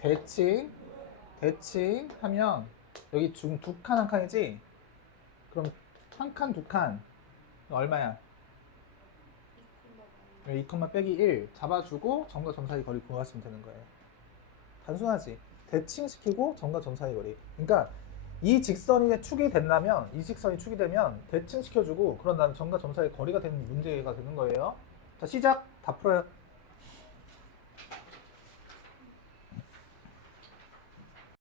대칭 하면 여기 중 두 칸 한 칸이지? 그럼 한 칸, 두 칸. 얼마야? 2, 빼기 1 잡아주고 점과 점 사이 거리 구하시면 되는 거예요. 단순하지? 대칭시키고 점과 점 사이 거리. 그러니까 이 직선이 축이 된다면, 이 직선이 축이 되면 대칭시켜주고 그런 다음에 점과 점 사이 거리가 되는 문제가 되는 거예요. 자, 시작! 다 풀어요.